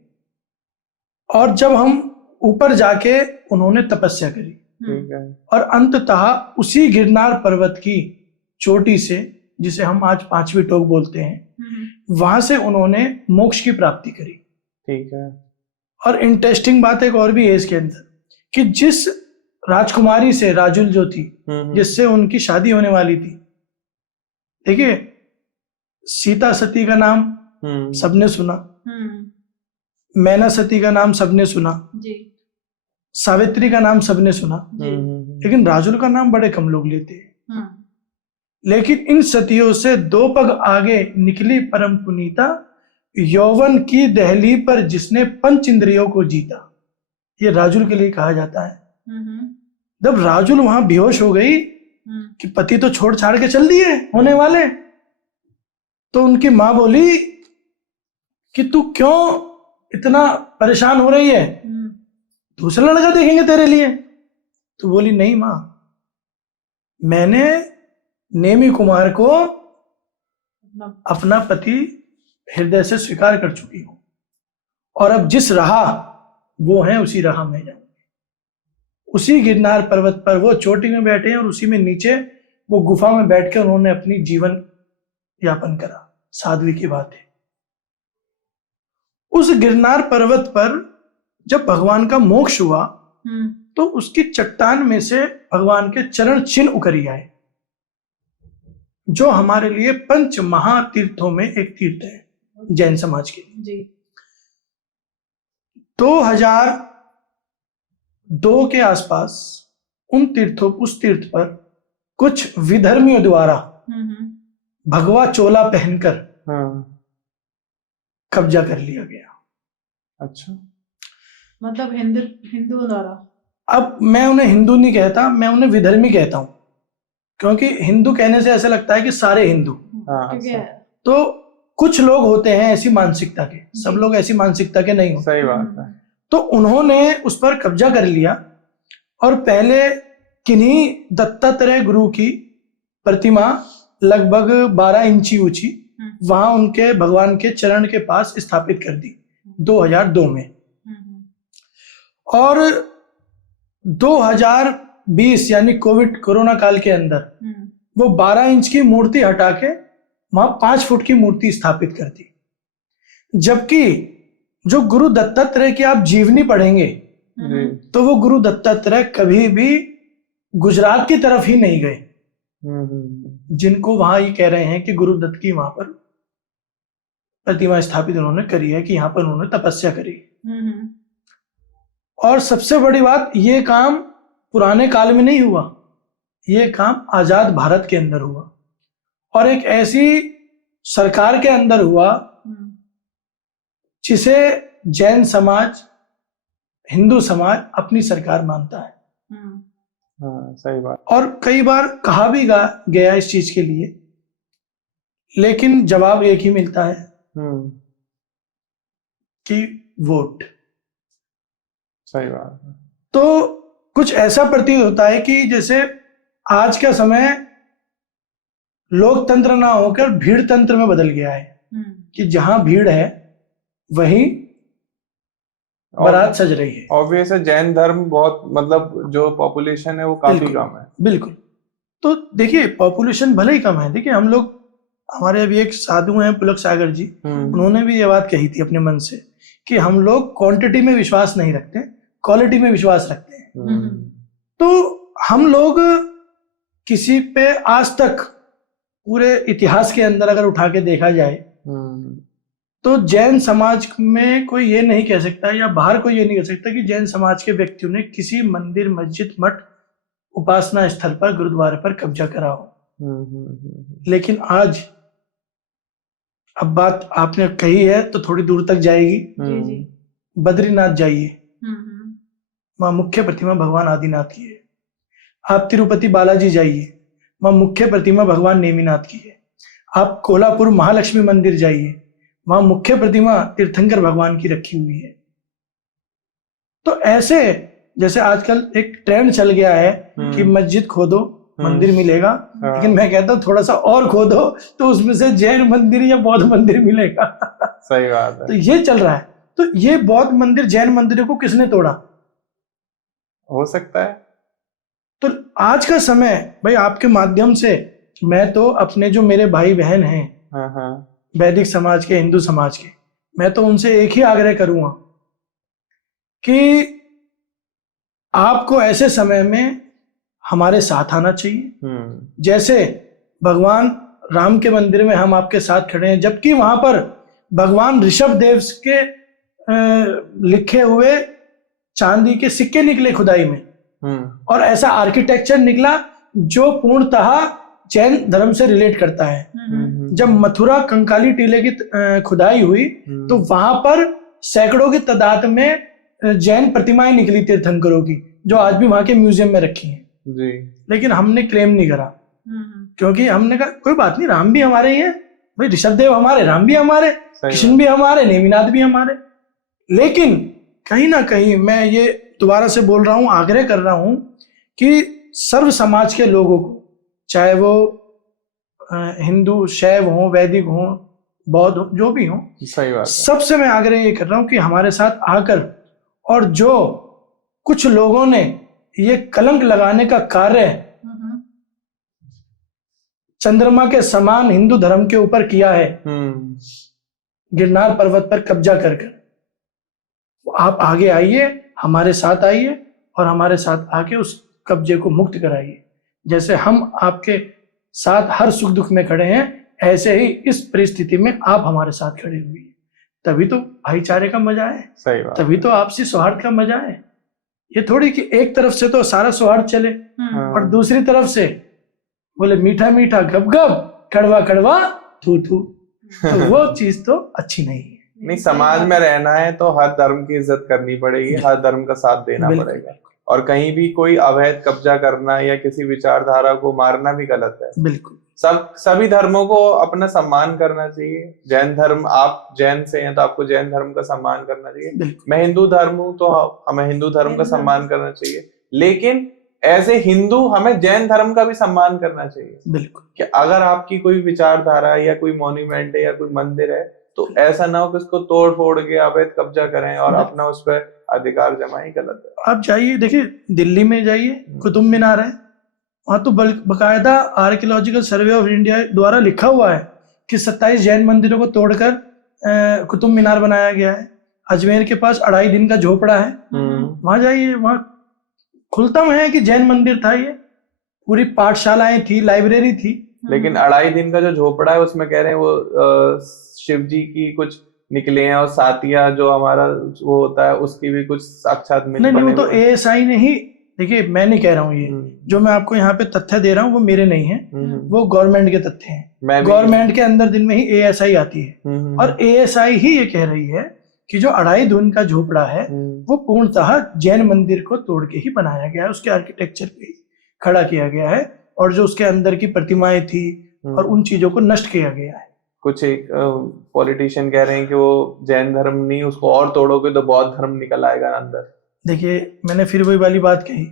और जब हम ऊपर जाके उन्होंने तपस्या करी, और अंततः उसी गिरनार पर्वत की चोटी से, जिसे हम आज 5वीं टोक बोलते हैं, वहां से उन्होंने मोक्ष की प्राप्ति करी। ठीक है। और इंटरेस्टिंग बात एक और भी है इसके अंदर, कि जिस राजकुमारी से, राजुल जो थी, जिससे उनकी शादी होने वाली थी, देखिए सीता सती का नाम सबने सुना, मैना सती का नाम सबने सुना जी, सावित्री का नाम सबने सुना, लेकिन राजुल का नाम बड़े कम लोग लेते हैं। लेकिन इन सतियों से 2 पग आगे निकली परम पुनीता, यौवन की दहली पर जिसने पंच इंद्रियों को जीता। ये राजुल के लिए कहा जाता है। जब राजुल वहां बेहोश हो गई कि पति तो छोड़ छाड़ के चल दिए होने वाले, तो उनकी मां बोली कि तू क्यों इतना परेशान हो रही है, दूसरा लड़का देखेंगे तेरे लिए। तो बोली नहीं मां, मैंने नेमी कुमार को अपना पति हृदय से स्वीकार कर चुकी हूं, और अब जिस राह वो है उसी राह में जाऊंगी। उसी गिरनार पर्वत पर वो चोटी में बैठे हैं, और उसी में नीचे वो गुफा में बैठ के उन्होंने अपनी जीवन यापन करा। साध्वी की बात है। उस गिरनार पर्वत पर जब भगवान का मोक्ष हुआ तो उसकी चट्टान में से भगवान के चरण चिन्ह उकरी आए, जो हमारे लिए पंच महातीर्थों में एक तीर्थ है जैन समाज के लिए। 2002 के आसपास उस तीर्थ पर कुछ विधर्मियों द्वारा भगवा चोला पहनकर कब्जा कर लिया गया। अच्छा, मतलब हिंदुओं द्वारा। अब मैं उन्हें हिंदू नहीं कहता, मैं उन्हें विधर्मी कहता हूं, क्योंकि हिंदू कहने से ऐसा लगता है कि सारे हिंदू। तो कुछ लोग होते हैं ऐसी मानसिकता के, सब लोग ऐसी मानसिकता के नहीं होते। सही बात है। तो उन्होंने उस पर कब्जा कर लिया और पहले किन्हीं दत्तात्रेय गुरु की प्रतिमा लगभग 12 इंची ऊंची वहां उनके भगवान के चरण के पास स्थापित कर दी 2002 में। और 2020 यानी कोरोना काल के अंदर वो 12 इंच की मूर्ति हटा के वहां 5 फुट की मूर्ति स्थापित कर दी। जबकि जो गुरु दत्तात्रेय की आप जीवनी पढ़ेंगे तो वो गुरु दत्तात्रेय कभी भी गुजरात की तरफ ही नहीं गए, जिनको वहां ये कह रहे हैं कि गुरु दत्त की वहां पर प्रतिमा स्थापित उन्होंने करी है, कि यहां पर उन्होंने तपस्या करी। और सबसे बड़ी बात, ये काम पुराने काल में नहीं हुआ, ये काम आजाद भारत के अंदर हुआ और एक ऐसी सरकार के अंदर हुआ जिसे जैन समाज, हिंदू समाज अपनी सरकार मानता है। हाँ, सही बात। और कई बार कहा भी गया इस चीज के लिए, लेकिन जवाब एक ही मिलता है कि वोट। सही बात है। तो कुछ ऐसा प्रतीत होता है कि जैसे आज का समय लोकतंत्र ना होकर भीड़ तंत्र में बदल गया है, कि जहां भीड़ है वहीं बारात सज रही है। ऑब्वियस है, जैन धर्म बहुत, मतलब जो पॉपुलेशन है वो काफी कम है। बिल्कुल। तो देखिए पॉपुलेशन भले ही कम है, देखिए हम लोग, हमारे अभी एक साधु हैं पुलक सागर जी, उन्होंने भी ये बात कही थी अपने मन से कि हम लोग क्वांटिटी में विश्वास नहीं रखते, क्वालिटी में विश्वास रखते हैं। तो हम लोग किसी पे आज तक पूरे इतिहास के अंदर अगर उठा के देखा जाए तो जैन समाज में कोई ये नहीं कह सकता या बाहर कोई ये नहीं कह सकता कि जैन समाज के व्यक्तियों ने किसी मंदिर, मस्जिद, मठ, उपासना स्थल पर, गुरुद्वारे पर कब्जा करा हो। लेकिन आज, अब बात आपने कही है तो थोड़ी दूर तक जाएगी। बद्रीनाथ जाइए, वहां मुख्य प्रतिमा भगवान आदिनाथ की है। आप तिरुपति बालाजी जाइए, वहां मुख्य प्रतिमा भगवान नेमिनाथ की है। आप कोल्हापुर महालक्ष्मी मंदिर जाइए, वहां मुख्य प्रतिमा तीर्थंकर भगवान की रखी हुई है। तो ऐसे जैसे आजकल एक ट्रेंड चल गया है कि मस्जिद खोदो मंदिर मिलेगा, लेकिन मैं कहता हूँ थोड़ा सा और खोदो तो उसमें से जैन मंदिर या बौद्ध मंदिर मिलेगा। सही बात है। तो ये चल रहा है। तो ये बौद्ध मंदिर, जैन मंदिरों को किसने तोड़ा? हो सकता है। तो आज का समय भाई, आपके माध्यम से मैं तो अपने जो मेरे भाई बहन हैं वैदिक समाज के, हिंदू समाज के, मैं तो उनसे एक ही आग्रह करूंगा कि आपको ऐसे समय में हमारे साथ आना चाहिए। जैसे भगवान राम के मंदिर में हम आपके साथ खड़े हैं, जबकि वहां पर भगवान ऋषभ देव के लिखे हुए चांदी के सिक्के निकले खुदाई में, और ऐसा आर्किटेक्चर निकला जो पूर्णतः जैन धर्म से रिलेट करता है। जब मथुरा कंकाली टीले की खुदाई हुई तो वहां पर सैकड़ों की तादाद में जैन प्रतिमाएं निकली तीर्थंकरों की, जो आज भी वहां के म्यूजियम में रखी हैं जी। लेकिन हमने क्लेम नहीं करा, क्योंकि हमने कहा कोई बात नहीं, राम भी हमारे ही है भाई, ऋषभ देव हमारे, राम भी हमारे, कृष्ण भी हमारे, नेमिनाथ भी हमारे। लेकिन कहीं ना कहीं मैं ये दोबारा से बोल रहा हूं, आग्रह कर रहा हूं कि सर्व समाज के लोगों को, चाहे वो हिंदू, शैव हो, वैदिक हो, बौद्ध हो, जो भी हो, सही बात है, सबसे मैं आग्रह ये कर रहा हूं कि हमारे साथ आकर, और जो कुछ लोगों ने ये कलंक लगाने का कार्य चंद्रमा के समान हिंदू धर्म के ऊपर किया है, गिरनार पर्वत पर कब्जा कर आप आगे आइए, हमारे साथ आइए और हमारे साथ आके उस कब्जे को मुक्त कराइए। जैसे हम आपके साथ हर सुख दुख में खड़े हैं, ऐसे ही इस परिस्थिति में आप हमारे साथ खड़े हुए हैं। तभी तो भाईचारे का मजा है, सही बात, तभी तो आपसी सौहार्द का मजा है। ये थोड़ी कि एक तरफ से तो सारा सौहार्द चले और दूसरी तरफ से बोले मीठा मीठा गप गप, कड़वा कड़वा थू थू, तो वो चीज तो अच्छी नहीं है। नहीं, समाज में रहना है तो हर धर्म की इज्जत करनी पड़ेगी, हर धर्म का साथ देना पड़ेगा, और कहीं भी कोई अवैध कब्जा करना या किसी विचारधारा को मारना भी गलत है। बिल्कुल, सभी धर्मों को अपना सम्मान करना चाहिए। जैन धर्म, आप जैन से हैं तो आपको जैन धर्म का सम्मान करना चाहिए। मैं हिंदू धर्म हूं तो हमें हिंदू धर्म का सम्मान करना चाहिए, लेकिन ऐसे हिंदू हमें जैन धर्म का भी सम्मान करना चाहिए। बिल्कुल, कि अगर आपकी कोई विचारधारा या कोई मॉन्यूमेंट है या कोई मंदिर है तो ऐसा ना हो कि उसको तोड़ फोड़ के अवैध कब्जा करें और अपना उस पर अधिकार जमाएं, गलत है। आप जाइए, देखिए दिल्ली में जाइए, कुतुब मीनार है, वहां तो बकायदा आर्कियोलॉजिकल सर्वे ऑफ इंडिया द्वारा लिखा हुआ है कि 27 जैन मंदिरों को तोड़कर कुतुब मीनार बनाया गया है। अजमेर के पास 2.5 दिन का झोपड़ा है, वहां जाइए, वहां खुलता है कि जैन मंदिर था। ये पूरी पाठशालाएं थी, लाइब्रेरी थी। लेकिन 2.5 दिन का जो झोपड़ा है उसमें कह रहे हैं वो शिव जी की कुछ निकले हैं, और सातिया जो हमारा वो होता है उसकी भी कुछ साक्षात में नहीं, वो तो ASI ने ही, देखिए मैं नहीं कह रहा हूँ, ये जो मैं आपको यहाँ पे तथ्य दे रहा हूँ वो मेरे नहीं है, वो गवर्नमेंट के तथ्य हैं। गवर्नमेंट के अंदर दिन में ही ASI आती है और ASI ही ये कह रही है कि जो 2.5 दिन का झोपड़ा है वो पूर्णतः जैन मंदिर को तोड़ के ही बनाया गया है, उसके आर्किटेक्चर पे ही खड़ा किया गया है, और जो उसके अंदर की प्रतिमाएं थी और उन चीजों को नष्ट किया गया है। कुछ एक पॉलिटिशियन कह रहे हैं कि वो जैन धर्म नहीं, उसको और तोड़ोगे तो बौद्ध धर्म निकल आएगा अंदर। देखिए मैंने फिर वही वाली बात कही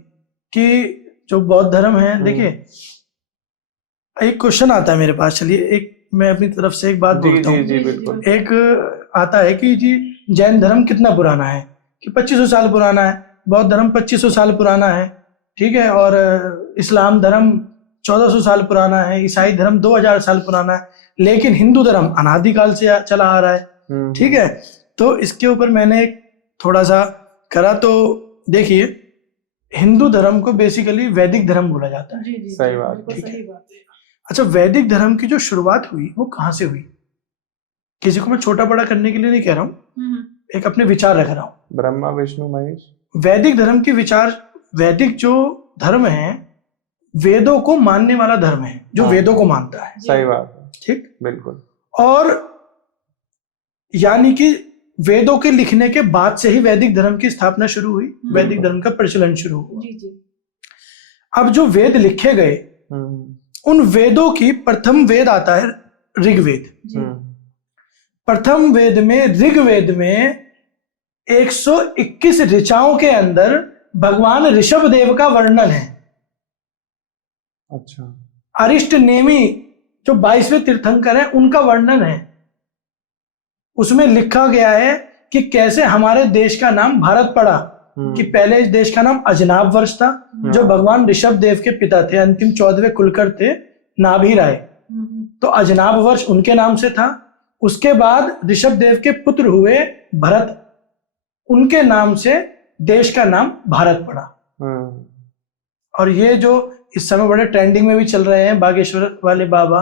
कि जो बौद्ध धर्म है, देखिए एक क्वेश्चन आता है मेरे पास, चलिए एक मैं अपनी तरफ से एक बात बोलता हूँ। जी बिल्कुल। एक आता है कि जी जैन धर्म कितना पुराना है, कि 2500 साल पुराना है, बौद्ध धर्म 2500 साल पुराना है, ठीक है, और इस्लाम धर्म 1400 साल पुराना है, ईसाई धर्म 2000 साल पुराना है, लेकिन हिंदू धर्म अनादिकाल से चला आ रहा है, ठीक है। तो इसके ऊपर मैंने एक थोड़ा सा करा, तो देखिए हिंदू धर्म को बेसिकली वैदिक धर्म बोला जाता है। जी, सही बात, ठीक है। अच्छा, वैदिक धर्म की जो शुरुआत हुई वो कहाँ से हुई? किसी को मैं छोटा बड़ा करने के लिए नहीं कह रहा हूँ, एक अपने विचार रख रहा हूँ। ब्रह्मा विष्णु महेश। वैदिक धर्म की विचार, वैदिक जो धर्म है वेदों को मानने वाला धर्म है, जो वेदों को मानता है। सही बात है, ठीक, बिल्कुल। और यानी कि वेदों के लिखने के बाद से ही वैदिक धर्म की स्थापना शुरू हुई, वैदिक धर्म का प्रचलन शुरू हुआ। अब जो वेद लिखे गए, उन वेदों की प्रथम वेद आता है ऋग्वेद। प्रथम वेद में, ऋग्वेद में 121 ऋचाओं के अंदर भगवान ऋषभ देव का वर्णन है। अच्छा। अरिष्ट नेमी जो 22वें तीर्थंकर हैं उनका वर्णन है। उसमें लिखा गया है कि कैसे हमारे देश का नाम भारत पड़ा, कि पहले इस देश का नाम अजनाब वर्ष था, जो भगवान ऋषभ देव के पिता थे, अंतिम 14वें कुलकर थे नाभि राय, तो अजनाब वर्ष उनके नाम से था। उसके बाद ऋषभ देव के पुत्र हुए भरत, उनके नाम से देश का नाम भारत पड़ा। और ये जो इस समय बड़े ट्रेंडिंग में भी चल रहे हैं, बागेश्वर वाले बाबा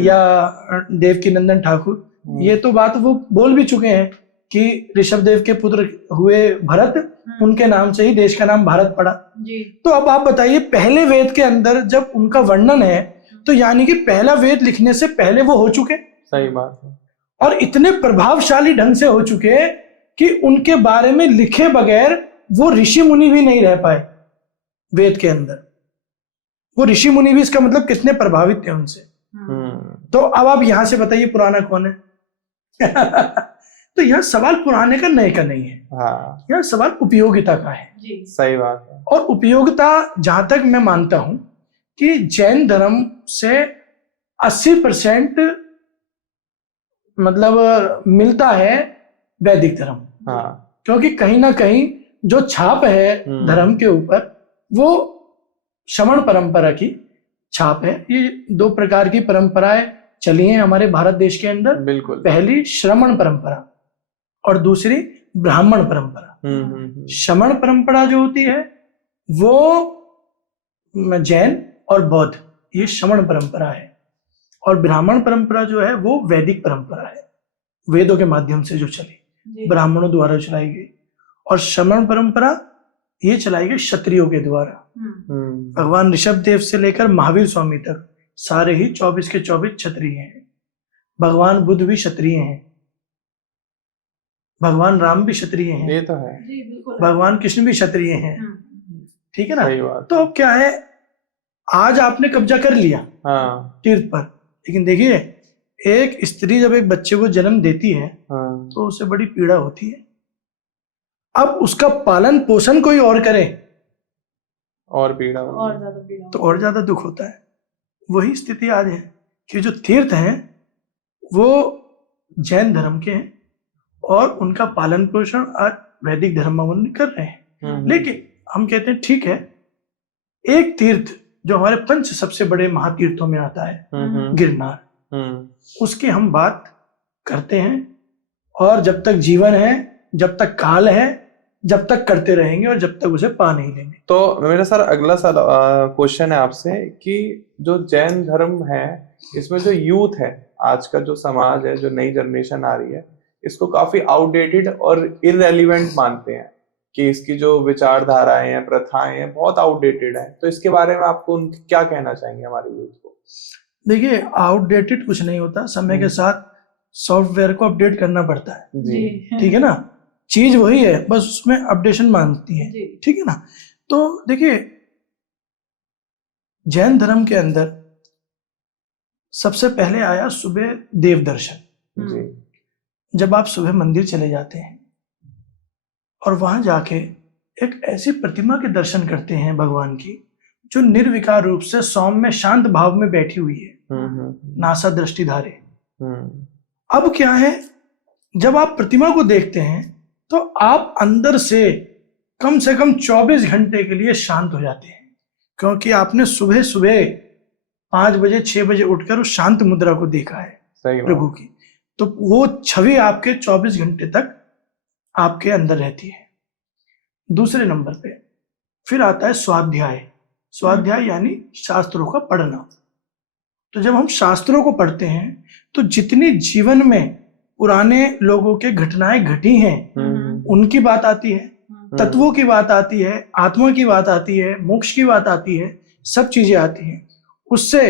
या देवकी नंदन ठाकुर, ये तो बात वो बोल भी चुके हैं कि ऋषभ देव के पुत्र हुए भरत, उनके नाम से ही देश का नाम भारत पड़ा। तो अब आप बताइए, पहले वेद के अंदर जब उनका वर्णन है तो यानी कि पहला वेद लिखने से पहले वो हो चुके। सही बात है। और इतने प्रभावशाली ढंग से हो चुके कि उनके बारे में लिखे बगैर वो ऋषि मुनि भी नहीं रह पाए वेद के अंदर। वो ऋषि मुनि भी, इसका मतलब कितने प्रभावित थे उनसे। तो अब आप यहां से बताइए पुराना कौन है? तो यह सवाल पुराने का नए का नहीं है, यह सवाल उपयोगिता का है। सही बात है। और उपयोगिता जहां तक मैं मानता हूं कि जैन धर्म से 80% मतलब मिलता है वैदिक धर्म। क्योंकि कहीं ना कहीं जो छाप है धर्म के ऊपर वो श्रमण परंपरा की छाप है। ये 2 प्रकार की परंपराएं चली हैं हमारे भारत देश के अंदर। बिल्कुल। पहली श्रमण परंपरा और दूसरी ब्राह्मण परंपरा। श्रमण परंपरा जो होती है वो जैन और बौद्ध, ये श्रमण परंपरा है, और ब्राह्मण परंपरा जो है वो वैदिक परंपरा है, वेदों के माध्यम से जो चली, ब्राह्मणों द्वारा चलाई गई। और श्रमण परंपरा ये चलाई गई क्षत्रियों के द्वारा। भगवान ऋषभ देव से लेकर महावीर स्वामी तक सारे ही 24 के 24 क्षत्रिय हैं। भगवान बुद्ध भी क्षत्रिय हैं, भगवान राम भी क्षत्रिय हैं, ये तो है, भगवान कृष्ण भी क्षत्रिय हैं, ठीक है ना। तो क्या है, आज आपने कब्जा कर लिया तीर्थ पर, लेकिन देखिए एक स्त्री जब एक बच्चे को जन्म देती है तो उसे बड़ी पीड़ा होती है। अब उसका पालन पोषण कोई और करे और पीड़ा, तो और ज्यादा दुख होता है। वही स्थिति आज है कि जो तीर्थ हैं वो जैन धर्म के हैं और उनका पालन पोषण आज वैदिक धर्मावलंबी कर रहे हैं। लेकिन हम कहते हैं ठीक है, एक तीर्थ जो हमारे 5 सबसे बड़े महातीर्थों में आता है, गिरनार, उसकी हम बात करते हैं, और जब तक जीवन है, जब तक काल है, जब तक करते रहेंगे और जब तक उसे पा नहीं लेंगे। तो मेरा सर अगला क्वेश्चन है आपसे कि जो जैन धर्म है इसमें जो यूथ है, आज का जो समाज है, जो नई जनरेशन आ रही है, इसको काफी आउटडेटेड और इररेलेवेंट मानते हैं कि इसकी जो विचारधाराएं हैं, प्रथाएं हैं, बहुत आउटडेटेड है। तो इसके बारे में आपको क्या कहना चाहेंगे हमारे यूथ को? देखिए, आउटडेटेड कुछ नहीं होता, समय के साथ सॉफ्टवेयर को अपडेट करना पड़ता है जी, ठीक है ना। चीज वही है, बस उसमें अपडेशन मांगती है, ठीक है ना। तो देखिए, जैन धर्म के अंदर सबसे पहले आया सुबह देव दर्शन। जब आप सुबह मंदिर चले जाते हैं और वहां जाके एक ऐसी प्रतिमा के दर्शन करते हैं भगवान की, जो निर्विकार रूप से सौम्य शांत भाव में बैठी हुई है, नासा दृष्टिधारे। अब क्या है, जब आप प्रतिमा को देखते हैं तो आप अंदर से कम 24 घंटे के लिए शांत हो जाते हैं, क्योंकि आपने सुबह सुबह 5 बजे 6 बजे उठकर उस शांत मुद्रा को देखा है प्रभु की। तो वो छवि आपके 24 घंटे तक आपके अंदर रहती है। दूसरे नंबर पे फिर आता है स्वाध्याय। स्वाध्याय यानी शास्त्रों का पढ़ना। तो जब हम शास्त्रों को पढ़ते हैं तो जितनी जीवन में पुराने लोगों के घटनाएं घटी हैं उनकी बात आती है, तत्वों की बात आती है, आत्मा की बात आती है, मोक्ष की बात आती है, सब चीजें आती हैं। उससे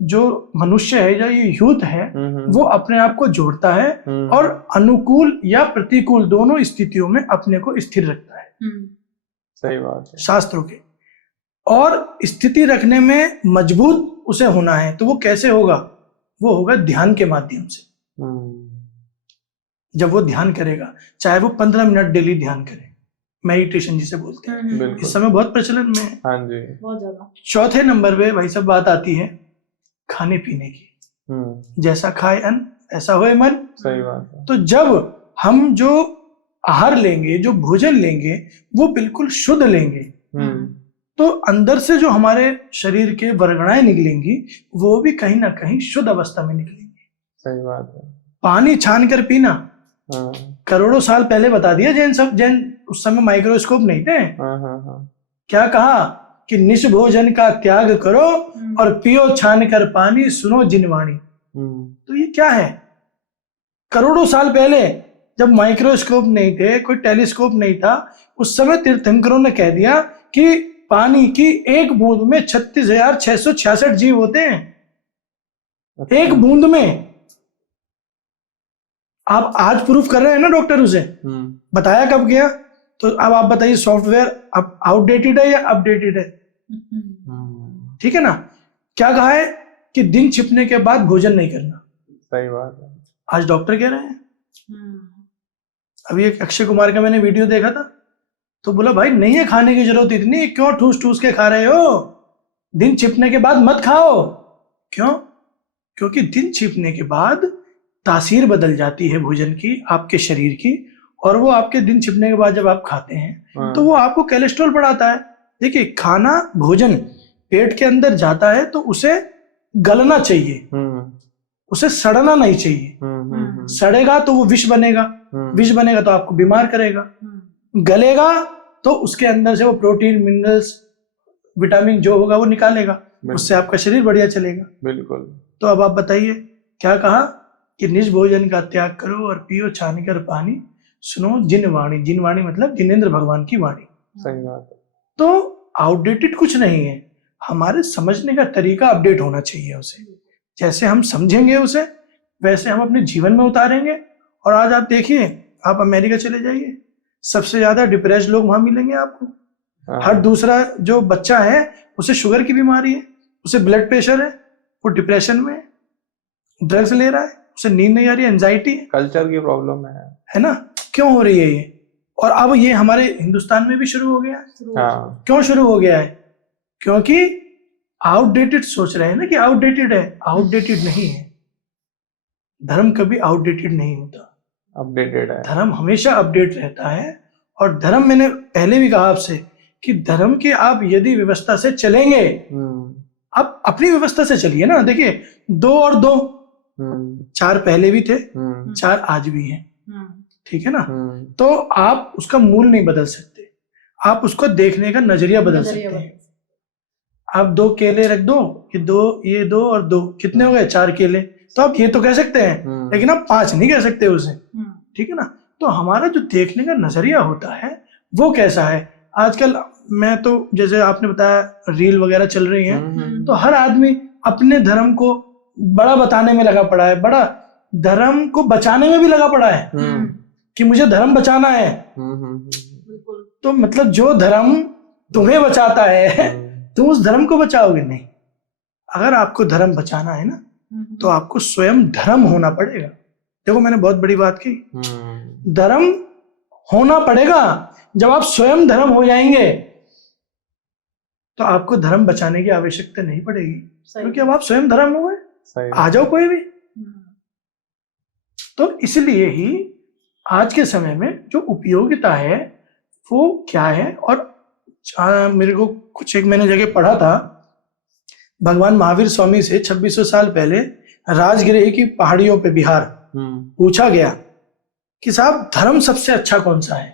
जो मनुष्य है या ये यूथ है वो अपने आप को जोड़ता है और अनुकूल या प्रतिकूल दोनों स्थितियों में अपने को स्थिर रखता है। सही बात है। शास्त्रों के और स्थिति रखने में मजबूत उसे होना है, तो वो कैसे होगा? वो होगा ध्यान के माध्यम से। जब वो ध्यान करेगा, चाहे वो 15 मिनट डेली ध्यान करे, मेडिटेशन जिसे बोलते हैं, इस समय बहुत प्रचलन में है। हाँ जी, बहुत ज्यादा। चौथे नंबर पे भाई सब बात आती है खाने पीने की। जैसा खाए अन्न ऐसा होए मन। सही बात है। तो जब हम जो आहार लेंगे, जो भोजन लेंगे, वो बिल्कुल शुद्ध लेंगे, तो अंदर से जो हमारे शरीर के वर्गणाएं निकलेंगी वो भी कहीं ना कहीं शुद्ध अवस्था में निकलेंगी। सही बात है। पानी छान कर पीना, करोड़ों साल पहले बता दिया जैन उस समय माइक्रोस्कोप नहीं थे। क्या कहा कि निष्भोजन का त्याग करो और पियो छान कर पानी, सुनो जिनवाणी। तो ये क्या है? करोड़ों साल पहले जब माइक्रोस्कोप नहीं थे, कोई टेलीस्कोप नहीं था, उस समय तीर्थंकरों ने कह दिया कि पानी की एक बूंद में 36,666 जीव होते हैं। एक बूंद में। आप आज प्रूफ कर रहे हैं ना डॉक्टर, उसे बताया कब गया? तो अब आप बताइए, सॉफ्टवेयर अब आउटडेटेड है या अपडेटेड है? ठीक है ना। क्या कहा है कि दिन छिपने के बाद भोजन नहीं करना। सही बात है। आज डॉक्टर कह रहे हैं। अभी एक अक्षय कुमार का मैंने वीडियो देखा था, तो बोला भाई नहीं है खाने की जरूरत इतनी, क्यों ठूस ठूस के खा रहे हो? दिन छिपने के बाद मत खाओ। क्यों? क्योंकि दिन छिपने के बाद तासीर बदल जाती है भोजन की, आपके शरीर की, और वो आपके दिन छिपने के बाद जब आप खाते हैं तो वो आपको कोलेस्ट्रॉल बढ़ाता है। देखिए, खाना भोजन पेट के अंदर जाता है तो उसे गलना चाहिए, उसे सड़ना नहीं चाहिए। सड़ेगा तो वो विष बनेगा, विष बनेगा तो आपको बीमार करेगा, गलेगा तो उसके अंदर से वो प्रोटीन, मिनरल्स, विटामिन जो होगा वो निकालेगा, उससे आपका शरीर बढ़िया चलेगा। बिल्कुल। तो अब आप बताइए, क्या कहा कि निज भोजन का त्याग करो और पियो छानकर पानी, सुनो जिन वाणी। जिन वाणी मतलब जिनेंद्र भगवान की वाणी। सही बात है। तो आउटडेटेड कुछ नहीं है, हमारे समझने का तरीका अपडेट होना चाहिए उसे। जैसे हम समझेंगे उसे वैसे हम अपने जीवन में उतारेंगे। और आज आप देखिए, आप अमेरिका चले जाइए, सबसे ज्यादा डिप्रेस्ड लोग वहां मिलेंगे आपको। हर दूसरा जो बच्चा है उसे शुगर की बीमारी है, उसे ब्लड प्रेशर है, वो डिप्रेशन में है, ड्रग्स ले रहा है, उसे नींद नहीं आ रही है, एंजाइटी है, कल्चर की प्रॉब्लम है ना। क्यों हो रही है ये? और अब ये हमारे हिंदुस्तान में भी शुरू हो गया है। हाँ। क्यों शुरू हो गया है? क्योंकि आउटडेटेड सोच रहे हैं ना कि आउटडेटेड है। आउटडेटेड नहीं है, धर्म कभी आउटडेटेड नहीं होता, अपडेटेड है। धर्म हमेशा अपडेट रहता है। और धर्म, मैंने पहले भी कहा आपसे कि धर्म के आप यदि व्यवस्था से चलेंगे, आप अपनी व्यवस्था से चलिए ना। देखिए 2 और 2, 4 पहले भी थे, 4 आज भी हैं, ठीक है ना। तो आप उसका मूल नहीं बदल सकते, आप उसको देखने का नजरिया बदल सकते हैं। आप 2 केले रख दो कि 2, ये 2 और 2 कितने हो गए? 4 केले। तो आप ये तो कह सकते हैं, लेकिन आप 5 नहीं कह सकते उसे, ठीक है ना। तो हमारा जो देखने का नजरिया होता है वो कैसा है? आजकल मैं तो, जैसे आपने बताया रील वगैरह चल रही हैं, तो हर आदमी अपने धर्म को बड़ा बताने में लगा पड़ा है, बड़ा धर्म को बचाने में भी लगा पड़ा है कि मुझे धर्म बचाना है। तो मतलब जो धर्म तुम्हें बचाता है तुम उस धर्म को बचाओगे नहीं। अगर आपको धर्म बचाना है ना, तो आपको स्वयं धर्म होना पड़ेगा। देखो मैंने बहुत बड़ी बात की, धर्म होना पड़ेगा। जब आप स्वयं धर्म हो जाएंगे तो आपको धर्म बचाने की आवश्यकता नहीं पड़ेगी, क्योंकि अब आप स्वयं धर्म हो गए। आ जाओ कोई भी। तो इसलिए ही आज के समय में जो उपयोगिता है वो क्या है। और मेरे को कुछ एक मैंने जगह पढ़ा था, भगवान महावीर स्वामी से 2600 साल पहले राजगिरी की पहाड़ियों पे बिहार पूछा गया कि साहब धर्म सबसे अच्छा कौन सा है।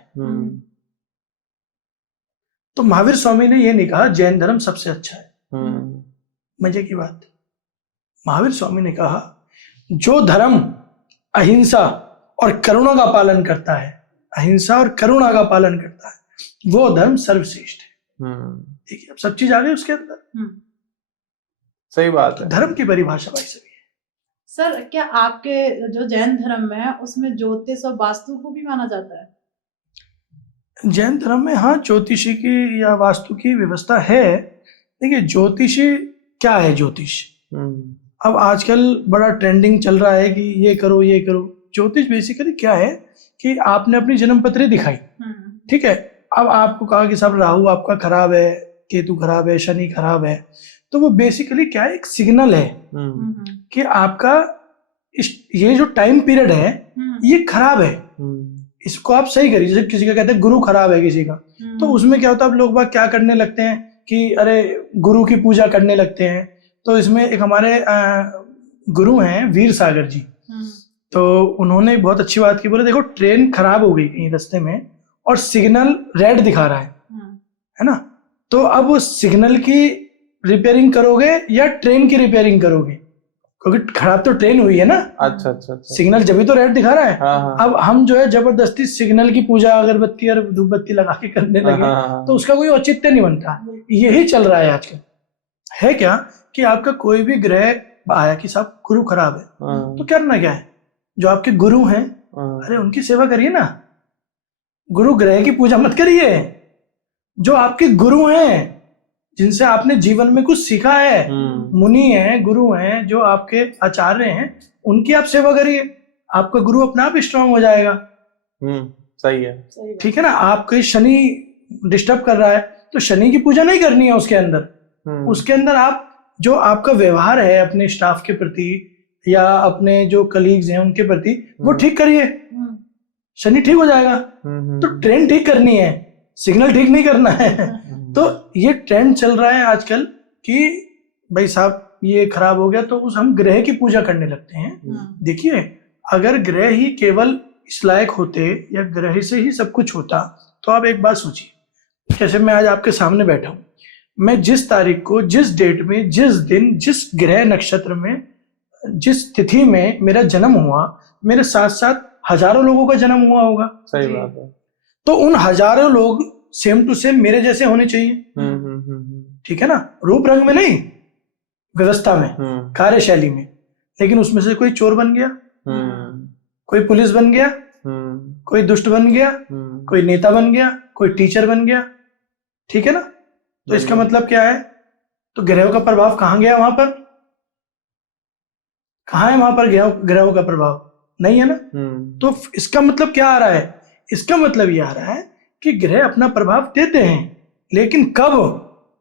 तो महावीर स्वामी ने ये नहीं कहा जैन धर्म सबसे अच्छा है। मजे की बात, महावीर स्वामी ने कहा जो धर्म अहिंसा और करुणा का पालन करता है, अहिंसा और करुणा का पालन करता है, वो धर्म सर्वश्रेष्ठ है। देखिए अब सब चीज आ गई उसके अंदर। सही बात है। धर्म की परिभाषा भाई सभी है। सर क्या आपके जो जैन धर्म में है उसमें ज्योतिष और वास्तु को भी माना जाता है? जैन धर्म में हाँ, ज्योतिषी की या वास्तु की व्यवस्था है। देखिए ज्योतिषी क्या है? ज्योतिष अब आजकल बड़ा ट्रेंडिंग चल रहा है कि ये करो ये करो। ज्योतिष बेसिकली क्या है कि आपने अपनी जन्म पत्री दिखाई, ठीक है। अब आपको कहा कि साहब राहु आपका खराब है, केतु खराब है, शनि खराब है। तो वो बेसिकली क्या है? एक सिग्नल है कि आपका ये जो टाइम पीरियड है ये खराब है, इसको आप सही करिए। जैसे किसी का कहते हैं गुरु खराब है किसी का, तो उसमें क्या होता है, अब लोग बाग क्या करने लगते हैं कि अरे गुरु की पूजा करने लगते हैं। तो इसमें एक हमारे गुरु हैं वीर सागर जी, तो उन्होंने बहुत अच्छी बात की। बोले देखो ट्रेन खराब हो गई कहीं रास्ते में और सिग्नल रेड दिखा रहा है ना, तो अब उस सिग्नल की रिपेयरिंग करोगे या ट्रेन की रिपेयरिंग करोगे? क्योंकि खराब तो ट्रेन हुई है ना। अच्छा अच्छा अच्छा। सिग्नल जब भी तो रेड दिखा रहा है। हाँ। अब हम जो है जबरदस्ती सिग्नल की पूजा अगरबत्ती और धूपबत्ती लगा के करने लगे तो उसका कोई औचित्य नहीं बनता। यही चल रहा है आजकल। है क्या कि आपका कोई भी ग्रह आया कि साहब गुरु खराब है, तो करना क्या है? जो आपके गुरु हैं अरे उनकी सेवा करिए ना, गुरु ग्रह की पूजा मत करिए। जो आपके गुरु हैं जिनसे आपने जीवन में कुछ सीखा है, मुनि हैं, गुरु हैं, जो आपके आचार्य हैं, उनकी आप सेवा करिए। आपका गुरु अपने आप स्ट्रांग हो जाएगा। सही है, ठीक है ना। आपके शनि डिस्टर्ब कर रहा है तो शनि की पूजा नहीं करनी है उसके अंदर। उसके अंदर आप जो आपका व्यवहार है अपने स्टाफ के प्रति या अपने जो कलीग्स हैं उनके प्रति वो ठीक करिए, शनि ठीक हो जाएगा। तो ट्रेन ठीक करनी है, सिग्नल ठीक नहीं करना है। तो ये ट्रेंड चल रहा है आजकल कि भाई साहब ये खराब हो गया, तो उस हम ग्रह की पूजा करने लगते हैं। देखिए, अगर ग्रह ही केवल इस लायक होते या ग्रह से ही सब कुछ होता, तो आप एक बात सोचिए, जैसे मैं आज आपके सामने बैठा हूं, मैं जिस तारीख को, जिस डेट में, जिस दिन, जिस ग्रह नक्षत्र में, जिस तिथि में मेरा जन्म हुआ, मेरे साथ साथ हजारों लोगों का जन्म हुआ होगा। सही बात है। तो उन हजारों लोग सेम टू सेम मेरे जैसे होने चाहिए। ठीक है ना, रूप रंग में नहीं, व्यवस्था में, कार्यशैली में। लेकिन उसमें से कोई चोर बन गया, कोई पुलिस बन गया, कोई दुष्ट बन गया, कोई नेता बन गया, कोई टीचर बन गया। ठीक है ना, तो इसका मतलब क्या है? तो ग्रहों का प्रभाव कहां गया? वहां पर कहां है? वहां पर ग्रहों का प्रभाव नहीं है ना। तो इसका मतलब क्या आ रहा है? इसका मतलब ये आ रहा है कि ग्रह अपना प्रभाव देते हैं, लेकिन कब,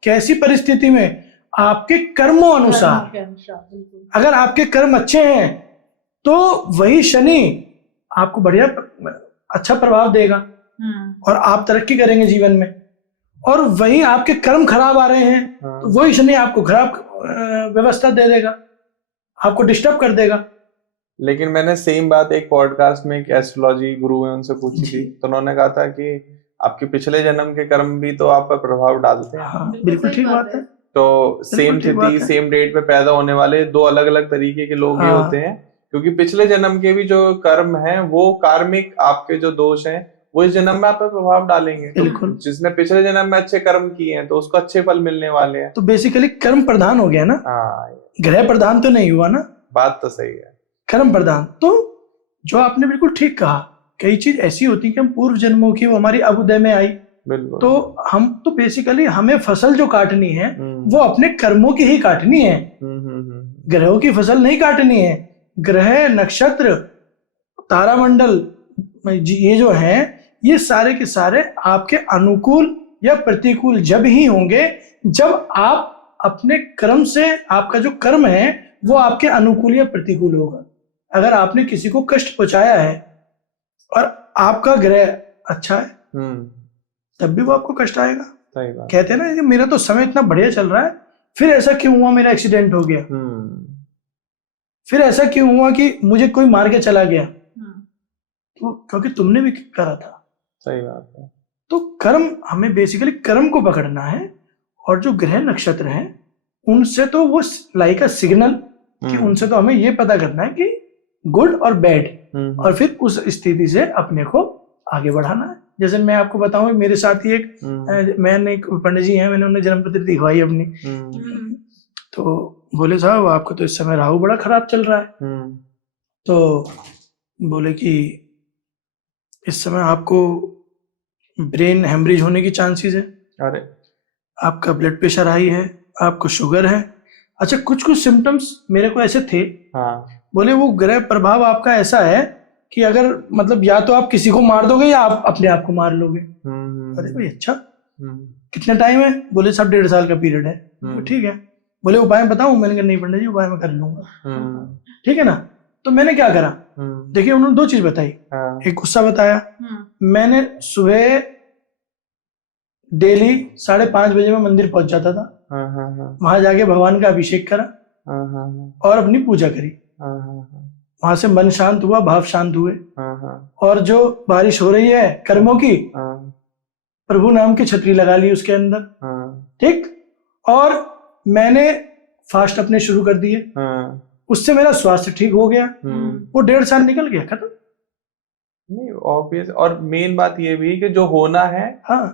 कैसी परिस्थिति में? आपके कर्मों अनुसार। अगर आपके कर्म अच्छे हैं तो वही शनि आपको बढ़िया अच्छा प्रभाव देगा और आप तरक्की करेंगे जीवन में। और वही आपके कर्म खराब आ रहे हैं तो वही शनि आपको खराब व्यवस्था दे देगा, आपको डिस्टर्ब कर देगा। लेकिन मैंने सेम बात एक पॉडकास्ट में एक एस्ट्रोलॉजी गुरु है उनसे पूछी थी, तो उन्होंने कहा था कि आपके पिछले जन्म के कर्म भी तो आप पर प्रभाव डालते हैं। हाँ, बिल्कुल ठीक बात है। तो सेम तिथि, सेम डेट पे पैदा होने वाले दो अलग अलग तरीके के लोग ही होते हैं, क्योंकि पिछले जन्म के भी जो कर्म हैं वो कार्मिक, आपके जो दोष हैं वो इस जन्म में आप पर प्रभाव डालेंगे। तो जिसने पिछले जन्म में अच्छे कर्म किए हैं तो उसको अच्छे फल मिलने वाले हैं। तो बेसिकली कर्म प्रधान हो गया ना। ग्रह प्रधान तो नहीं हुआ ना। बात तो सही है, कर्म प्रधान। तो जो आपने बिल्कुल ठीक कहा, कई चीज ऐसी होती है कि हम पूर्व जन्मों की, वो हमारी अब उदय में आई, तो हम तो बेसिकली हमें फसल जो काटनी है वो अपने कर्मों की ही काटनी है, ग्रहों की फसल नहीं काटनी है। ग्रह, नक्षत्र, तारामंडल, ये जो हैं, ये सारे के सारे आपके अनुकूल या प्रतिकूल जब ही होंगे जब आप अपने कर्म से, आपका जो कर्म है वो आपके अनुकूल या प्रतिकूल होगा। अगर आपने किसी को कष्ट पहुंचाया है और आपका ग्रह अच्छा है तब भी वो आपको कष्ट आएगा। कहते हैं ना कि मेरा तो समय इतना बढ़िया चल रहा है, फिर ऐसा क्यों हुआ, मेरा एक्सीडेंट हो गया, फिर ऐसा क्यों हुआ कि मुझे कोई मार के चला गया, तो क्योंकि तुमने भी करा था। सही बात है। तो कर्म, हमें बेसिकली कर्म को पकड़ना है, और जो ग्रह नक्षत्र हैं उनसे तो वो लाइक अ सिग्नल, कि उनसे तो हमें ये पता करना है कि गुड और बैड, और फिर उस स्थिति से अपने को आगे बढ़ाना है। जैसे मैं आपको बताऊं, मेरे साथ ही एक मैंने एक पंडित जी हैं, मैंने उन्हें जन्म पत्री दिखवाई अपनी, तो बोले साहब आपको तो इस समय राहु बड़ा खराब चल रहा है। तो बोले कि इस समय आपको ब्रेन हेमरेज होने की चांसेस है, अरे आपका ब्लड प्रेशर हाई है, आपको शुगर है। अच्छा, कुछ कुछ सिम्टम्स मेरे को ऐसे थे। बोले वो ग्रह प्रभाव आपका ऐसा है कि अगर मतलब या तो आप किसी को मार दोगे या आप अपने आप को मार लोगे। अरे भाई अच्छा, कितना टाइम है? बोले साहब 1.5 साल का पीरियड है। तो ठीक है। बोले उपाय बताऊं? मैंने कहा नहीं पंडित जी, उपाय मैं कर लूंगा। ठीक है ना। तो मैंने क्या करा, देखिए उन्होंने 2 चीज बताई। एक गुस्सा बताया, मैंने सुबह डेली 5:30 बजे में मंदिर पहुंच जाता था, वहां जाके भगवान का अभिषेक करा और अपनी पूजा करी। वहां से मन शांत हुआ, भाव शांत हुए, और जो बारिश हो रही है कर्मों की, प्रभु नाम की छतरी लगा ली उसके अंदर। ठीक। और मैंने फास्ट अपने शुरू कर दिए, उससे मेरा स्वास्थ्य ठीक हो गया। वो 1.5 साल निकल गया, खत्म। नहीं, ऑब्वियस। और मेन बात ये भी कि जो होना है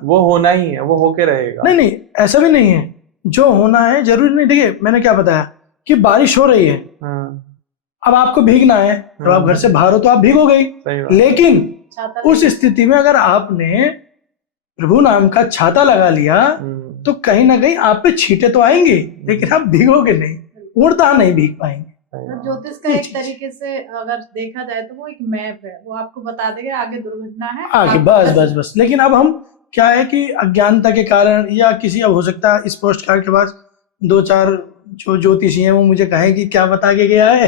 वो होना ही है, वो होके रहेगा। नहीं, ऐसा भी नहीं है, जो होना है जरूरी नहीं। देखिए मैंने क्या बताया कि बारिश हो रही है, अब आपको भीगना है, तो आप घर से बाहर हो तो आप भीगोगे ही, लेकिन उस स्थिति में अगर आपने प्रभु नाम का छाता लगा लिया तो कहीं ना कहीं आप पे छींटे तो आएंगे, लेकिन आप भीगोगे नहीं, उड़ता नहीं भीग पाएंगे। ज्योतिष का एक तरीके से अगर देखा जाए तो वो एक मैप है, वो आपको बता देगा आगे दुर्घटना है आगे, बस। लेकिन अब हम क्या है कि अज्ञानता के कारण, या किसी, अब हो सकता है इस पोस्ट कार्ड के पास 2-4 जो ज्योतिषी हैं वो मुझे कहें कि क्या बता के गया है।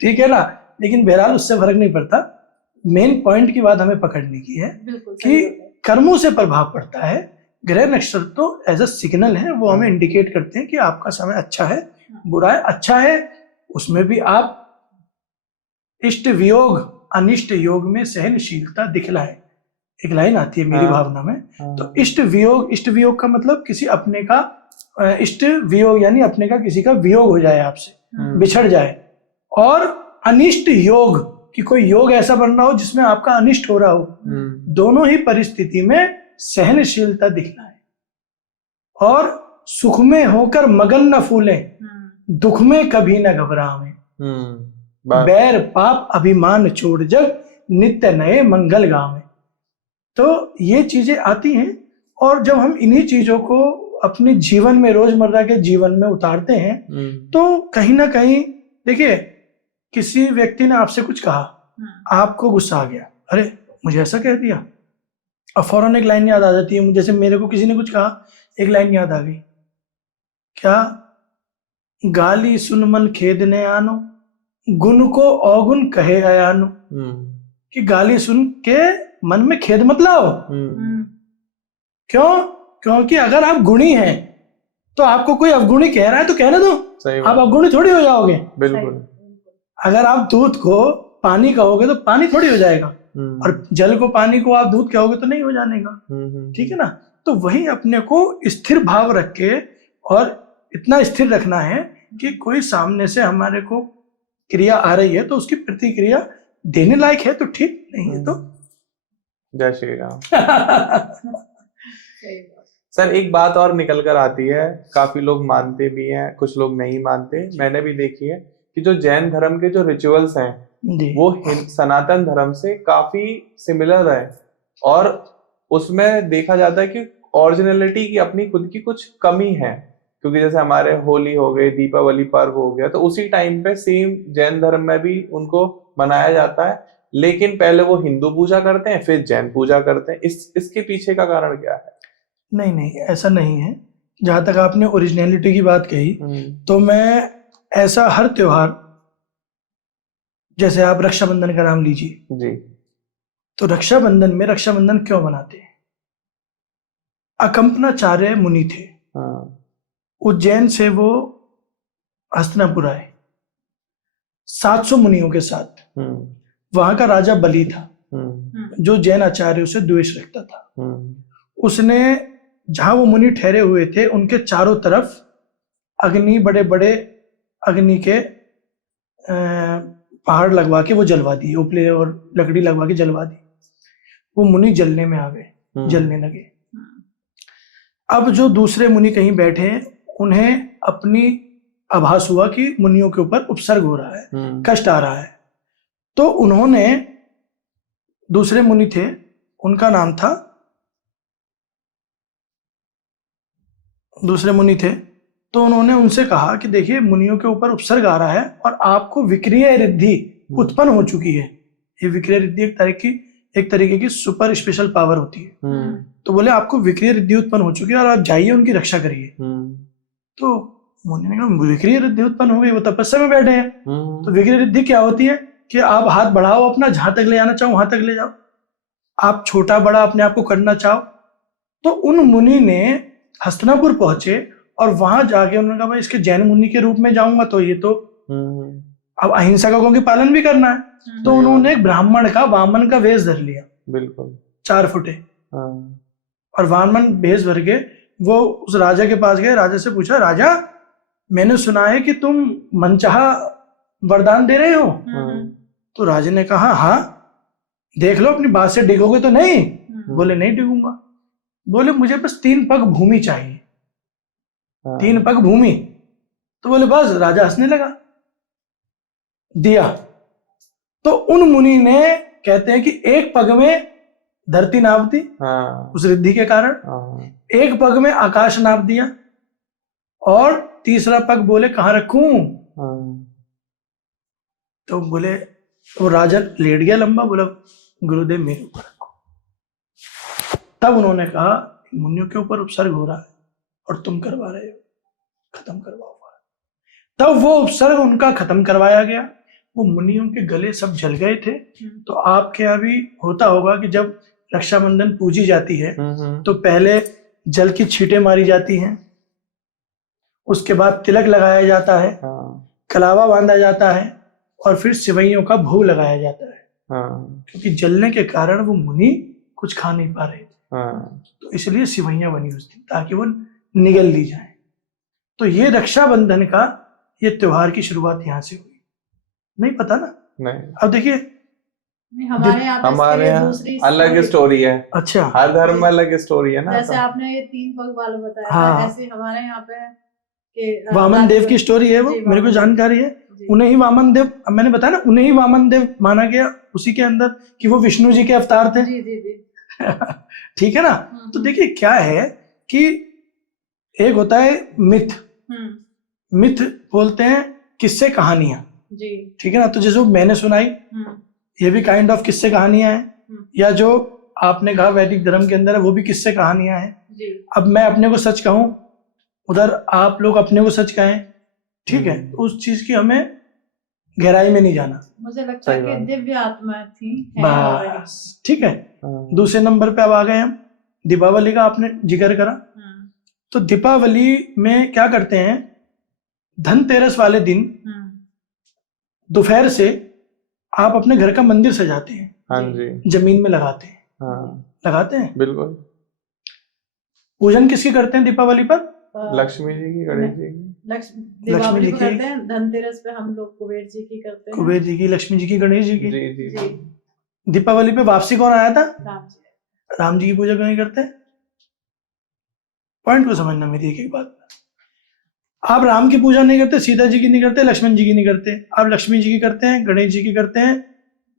ठीक है ना। लेकिन बहरहाल उससे फर्क नहीं पड़ता। मेन पॉइंट की बात हमें पकड़ने की है कि कर्मों से प्रभाव पड़ता है। ग्रह नक्षत्र तो एज अ सिग्नल है, वो हमें इंडिकेट करते हैं कि आपका समय अच्छा है बुरा है, अच्छा है, उसमें भी आप इष्ट वियोग अनिष्ट योग में सहनशीलता दिखलाए, एक लाइन आती है मेरी भावना में। तो इष्ट वियोग का मतलब किसी अपने का, इष्ट वियोग यानी अपने का किसी का वियोग हो जाए, आपसे बिछड़ जाए, और अनिष्ट योग कि कोई योग ऐसा बनना हो जिसमें आपका अनिष्ट हो रहा हो, दोनों ही परिस्थिति में सहनशीलता दिखलाए, और सुख में होकर मगन न फूले, दुख में कभी न घबरावे, बैर पाप अभिमान छोड़ जग नित्य नए मंगल गावे। तो ये चीजें आती हैं, और जब हम इन्हीं चीजों को अपने जीवन में, रोजमर्रा के जीवन में उतारते हैं, तो कहीं ना कहीं देखिए, किसी व्यक्ति ने आपसे कुछ कहा, आपको गुस्सा आ गया, अरे मुझे ऐसा कह दिया, अब फौरन एक लाइन याद आ जाती है। जैसे मेरे को किसी ने कुछ कहा, एक लाइन याद आ गई, क्या, गाली सुन मन खेदने आनो, गुण को अवगुण कहे अयानो। कि गाली सुन के मन में खेद मत लाओ। क्यों? क्योंकि अगर आप गुणी हैं तो आपको कोई अवगुणी कह रहा है तो कहने दो, आप अवगुणी थोड़ी हो जाओगे। बिल्कुल। अगर आप दूध को पानी कहोगे तो पानी थोड़ी हो जाएगा, और जल को पानी को आप दूध कहोगे तो नहीं हो जाने का। ठीक है ना? तो वही अपने को स्थिर भाव रख के, और इतना स्थिर रखना है कि कोई सामने से हमारे को क्रिया आ रही है तो उसकी प्रतिक्रिया देने लायक है तो ठीक, नहीं है तो जय श्री राम। सर एक बात और निकल कर आती है, काफी लोग मानते भी हैं, कुछ लोग नहीं मानते, मैंने भी देखी है कि जो जैन धर्म के जो रिचुअल्स हैं वो सनातन धर्म से काफी सिमिलर है, और उसमें देखा जाता है कि ओरिजिनलिटी की अपनी खुद की कुछ कमी है। क्योंकि जैसे हमारे होली हो गए, दीपावली पर्व हो गया, तो उसी टाइम पे सेम जैन धर्म में भी उनको मनाया जाता है, लेकिन पहले वो हिंदू पूजा करते हैं फिर जैन पूजा करते हैं। इसके पीछे का कारण क्या है? नहीं, ऐसा नहीं है। जहां तक आपने ओरिजिनलिटी की बात कही, तो मैं ऐसा हर त्योहार, जैसे आप रक्षाबंधन का नाम लीजिए जी, तो रक्षाबंधन में रक्षाबंधन क्यों मनाते हैं? अकंपनाचार्य मुनि थे, उज्जैन से वो हस्तिनापुर आए 700 मुनियों के साथ। वहां का राजा बलि था, जो जैन आचार्यों से द्वेष रखता था। उसने, जहां वो मुनि ठहरे हुए थे, उनके चारों तरफ अग्नि, बड़े बड़े अग्नि के पहाड़ लगवा के वो जलवा दिए, उपले और लकड़ी लगवा के जलवा दी। वो मुनि जलने में आ गए, जलने लगे। अब जो दूसरे मुनि कहीं बैठे हैं, उन्हें अपनी आभास हुआ कि मुनियों के ऊपर उपसर्ग हो रहा है, कष्ट आ रहा है। तो उन्होंने, दूसरे मुनि थे, उनका नाम था, दूसरे मुनि थे, तो उन्होंने उनसे कहा कि देखिए मुनियों के ऊपर उपसर्ग आ रहा है और आपको विक्रिय रिद्धि उत्पन्न हो चुकी है। ये विक्रिय रिद्धि एक तरीके की सुपर स्पेशल पावर होती है। तो बोले आपको विक्रिय रिद्धि उत्पन्न हो चुकी है और आप जाइए उनकी रक्षा करिए। तो मुनि ने कहा विक्रिय रिद्धि उत्पन्न हो गई, वो तपस्या में बैठे हैं। तो विक्रिय रिद्धि क्या होती है कि आप हाथ बढ़ाओ, अपना जहां तक ले जाना चाहो वहां तक ले जाओ, आप छोटा बड़ा अपने आप को करना चाहो। तो उन मुनि ने हस्तिनापुर पहुंचे और वहां जाके उन्होंने कहा भाई इसके जैन मुनि के रूप में जाऊंगा तो ये तो अब अहिंसा का क्योंकि पालन भी करना है। तो उन्होंने एक ब्राह्मण का, वामन का वेश धर लिया, बिल्कुल 4 फुटे, और वामन वेश भर के वो उस राजा के पास गए। राजा से पूछा, राजा मैंने सुना है कि तुम मनचाहा वरदान दे रहे हो। तो राजा ने कहा हाँ, देख लो अपनी बात से डिगोगे तो नहीं। बोले नहीं डिगूंगा। बोले मुझे बस 3 पग भूमि चाहिए, 3 पग भूमि। तो बोले बस। राजा हंसने लगा, दिया। तो उन मुनि ने, कहते हैं कि 1 पग में धरती नाप दी उस रिद्धि के कारण, 1 पग में आकाश नाप दिया, और 3रा पग बोले कहाँ रखूं। तो बोले, वो राजा लेट गया लंबा, बोला गुरुदेव मेरे ऊपर रखो। तब उन्होंने कहा मुनियों के ऊपर उपसर्ग हो रहा है और तुम करवा रहे हो, खत्म करवाओ। तब वो उपसर्ग उनका खत्म करवाया गया। वो मुनियों के गले सब जल गए थे। तो आपके यहाँ भी होता होगा कि जब रक्षाबंधन पूजी जाती है तो पहले जल की छींटें मारी जाती हैं, उसके बाद तिलक लगाया जाता है, कलावा बांधा जाता है और फिर सिवैयों का भोग लगाया जाता है। क्योंकि जलने के कारण वो मुनि कुछ खा नहीं पा रहे थे, तो इसलिए सिवैयां बनी उस दिन ताकि वो निगल ली जाए। तो ये रक्षाबंधन का ये त्योहार की शुरुआत यहाँ से हुई। नहीं पता ना? नहीं। अब देखिए हमारे यहाँ अलग स्टोरी है। अच्छा, हर धर्म में अलग स्टोरी है ना। जैसे आपने ये 3 पग वाला बताया था, ऐसे हमारे यहाँ पे वामन देव की स्टोरी है, वो मेरे को जानकारी है। उन्हें ही वामन देव, मैंने बताया ना, उन्हें ही वामन देव माना गया उसी के अंदर कि वो विष्णु जी के अवतार थे। जी जी जी। ठीक है ना? तो देखिए क्या है कि एक होता है मिथ, मिथ बोलते हैं किस्से कहानियां, ठीक है ना? तो जैसे मैंने सुनाई, ये भी काइंड ऑफ किस्से कहानियां हैं, या जो आपने कहा वैदिक धर्म के अंदर है वो भी किस्से कहानियां हैं। अब मैं अपने को सच कहूं, उधर आप लोग अपने को सच कहें, ठीक है? तो उस चीज की हमें गहराई में नहीं जाना। मुझे लगता है कि दिव्य आत्मा थी बस, ठीक है। दूसरे नंबर पे अब आ गए हम, दीपावली का आपने जिक्र करा। तो दीपावली में क्या करते हैं, धनतेरस वाले दिन दोपहर से आप अपने घर का मंदिर सजाते हैं। हाँ जी। जमीन में लगाते हैं। लगाते हैं, बिल्कुल। पूजन किसकी करते हैं दीपावली पर? लक्ष्मी जी की, गणेश जी की। लक्ष्मी जी की करते हैं। धनतेरस पे हम लोग कुबेर जी की करते हैं। कुबेर जी की, लक्ष्मी जी की, गणेश जी की। जी जी जी। दीपावली पे वापसी कौन आया था? राम जी। राम जी की पूजा क्यों नहीं करते? पॉइंट को समझना मेरी एक बात। आप राम की पूजा नहीं करते, सीता जी की नहीं करते, लक्ष्मण जी की नहीं करते, आप लक्ष्मी जी की करते हैं, गणेश जी की करते हैं,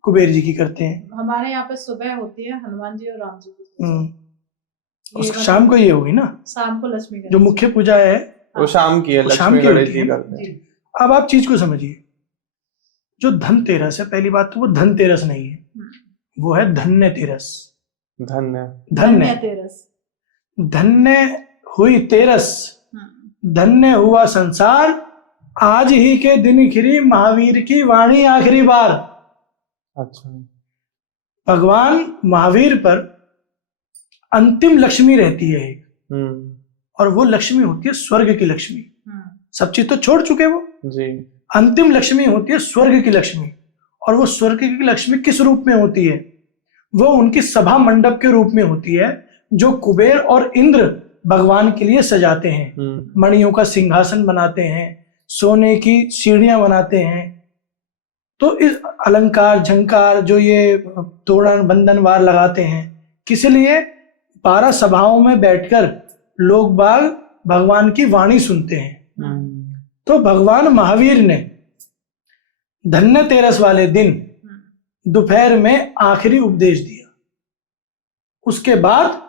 कुबेर जी की करते हैं। हमारे यहाँ पे सुबह होती है हनुमान जी और राम जी की। शाम को ये होगी ना? शाम को लक्ष्मी जो मुख्य पूजा है वो शाम की है, लक्ष्मी गणेश जी करते हैं। अब आप चीज को समझिए, जो धनतेरस है, पहली बात तो वो धनतेरस नहीं है, वो है धन्य तेरस। धन्य तेरस, धन्य हुई तेरस, धन्य हुआ संसार, आज ही के दिन खिरी महावीर की वाणी आखिरी बार। अच्छा। भगवान महावीर पर अंतिम लक्ष्मी रहती है एक, और वो लक्ष्मी होती है स्वर्ग की लक्ष्मी। सब चीज तो छोड़ चुके वो जी। अंतिम लक्ष्मी होती है स्वर्ग की लक्ष्मी। और वो स्वर्ग की लक्ष्मी किस रूप में होती है? वो उनकी सभा मंडप के रूप में होती है, जो कुबेर और इंद्र भगवान के लिए सजाते हैं। मणियों का सिंहासन बनाते हैं, सोने की सीढ़ियां बनाते हैं। तो इस अलंकार झंकार जो ये तोरण बंधन वार लगाते हैं, किस लिए? 12 सभाओं में बैठकर लोग बाग भगवान की वाणी सुनते हैं। तो भगवान महावीर ने धन्य तेरस वाले दिन दोपहर में आखिरी उपदेश दिया। उसके बाद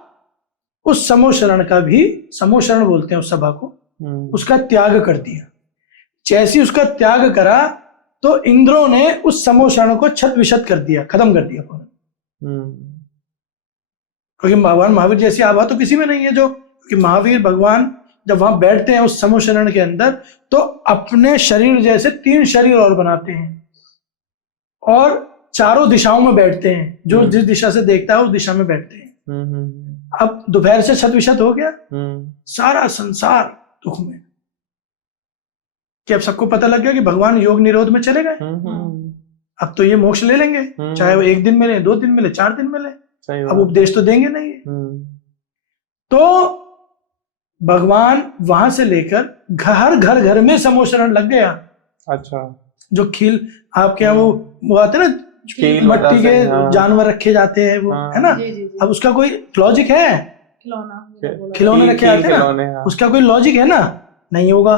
उस समोशरण का भी, समोशरण बोलते हैं उस सभा को, उसका त्याग कर दिया। जैसे उसका त्याग करा तो इंद्रों ने उस समोशरण को छत विछत कर दिया, खत्म कर दिया पूरा। क्योंकि भगवान महावीर जैसी आभा तो किसी में नहीं है। जो कि महावीर भगवान जब वहां बैठते हैं उस समोशरण के अंदर, तो अपने शरीर जैसे 3 शरीर और बनाते हैं और चारों दिशाओं में बैठते हैं। जो जिस दिशा से देखता है उस दिशा में बैठते हैं। अब दोपहर से छत विछत हो गया, सारा संसार दुख में, कि अब सबको पता लग गया कि भगवान योग निरोध में चले गए। अब तो ये मोक्ष ले लेंगे, चाहे वो 1 दिन मिले, 2 दिन मिले, 4 दिन मिले, अब उपदेश तो देंगे नहीं। तो भगवान वहां से लेकर हर घर में समोशरण लग गया। अच्छा। जो खील आपके यहाँ वो आते ना, मट्टी के जानवर रखे जाते हैं, वो है ना। अब उसका कोई लॉजिक है? खिलौने रखे जाते हैं ना, उसका कोई लॉजिक है ना? नहीं होगा।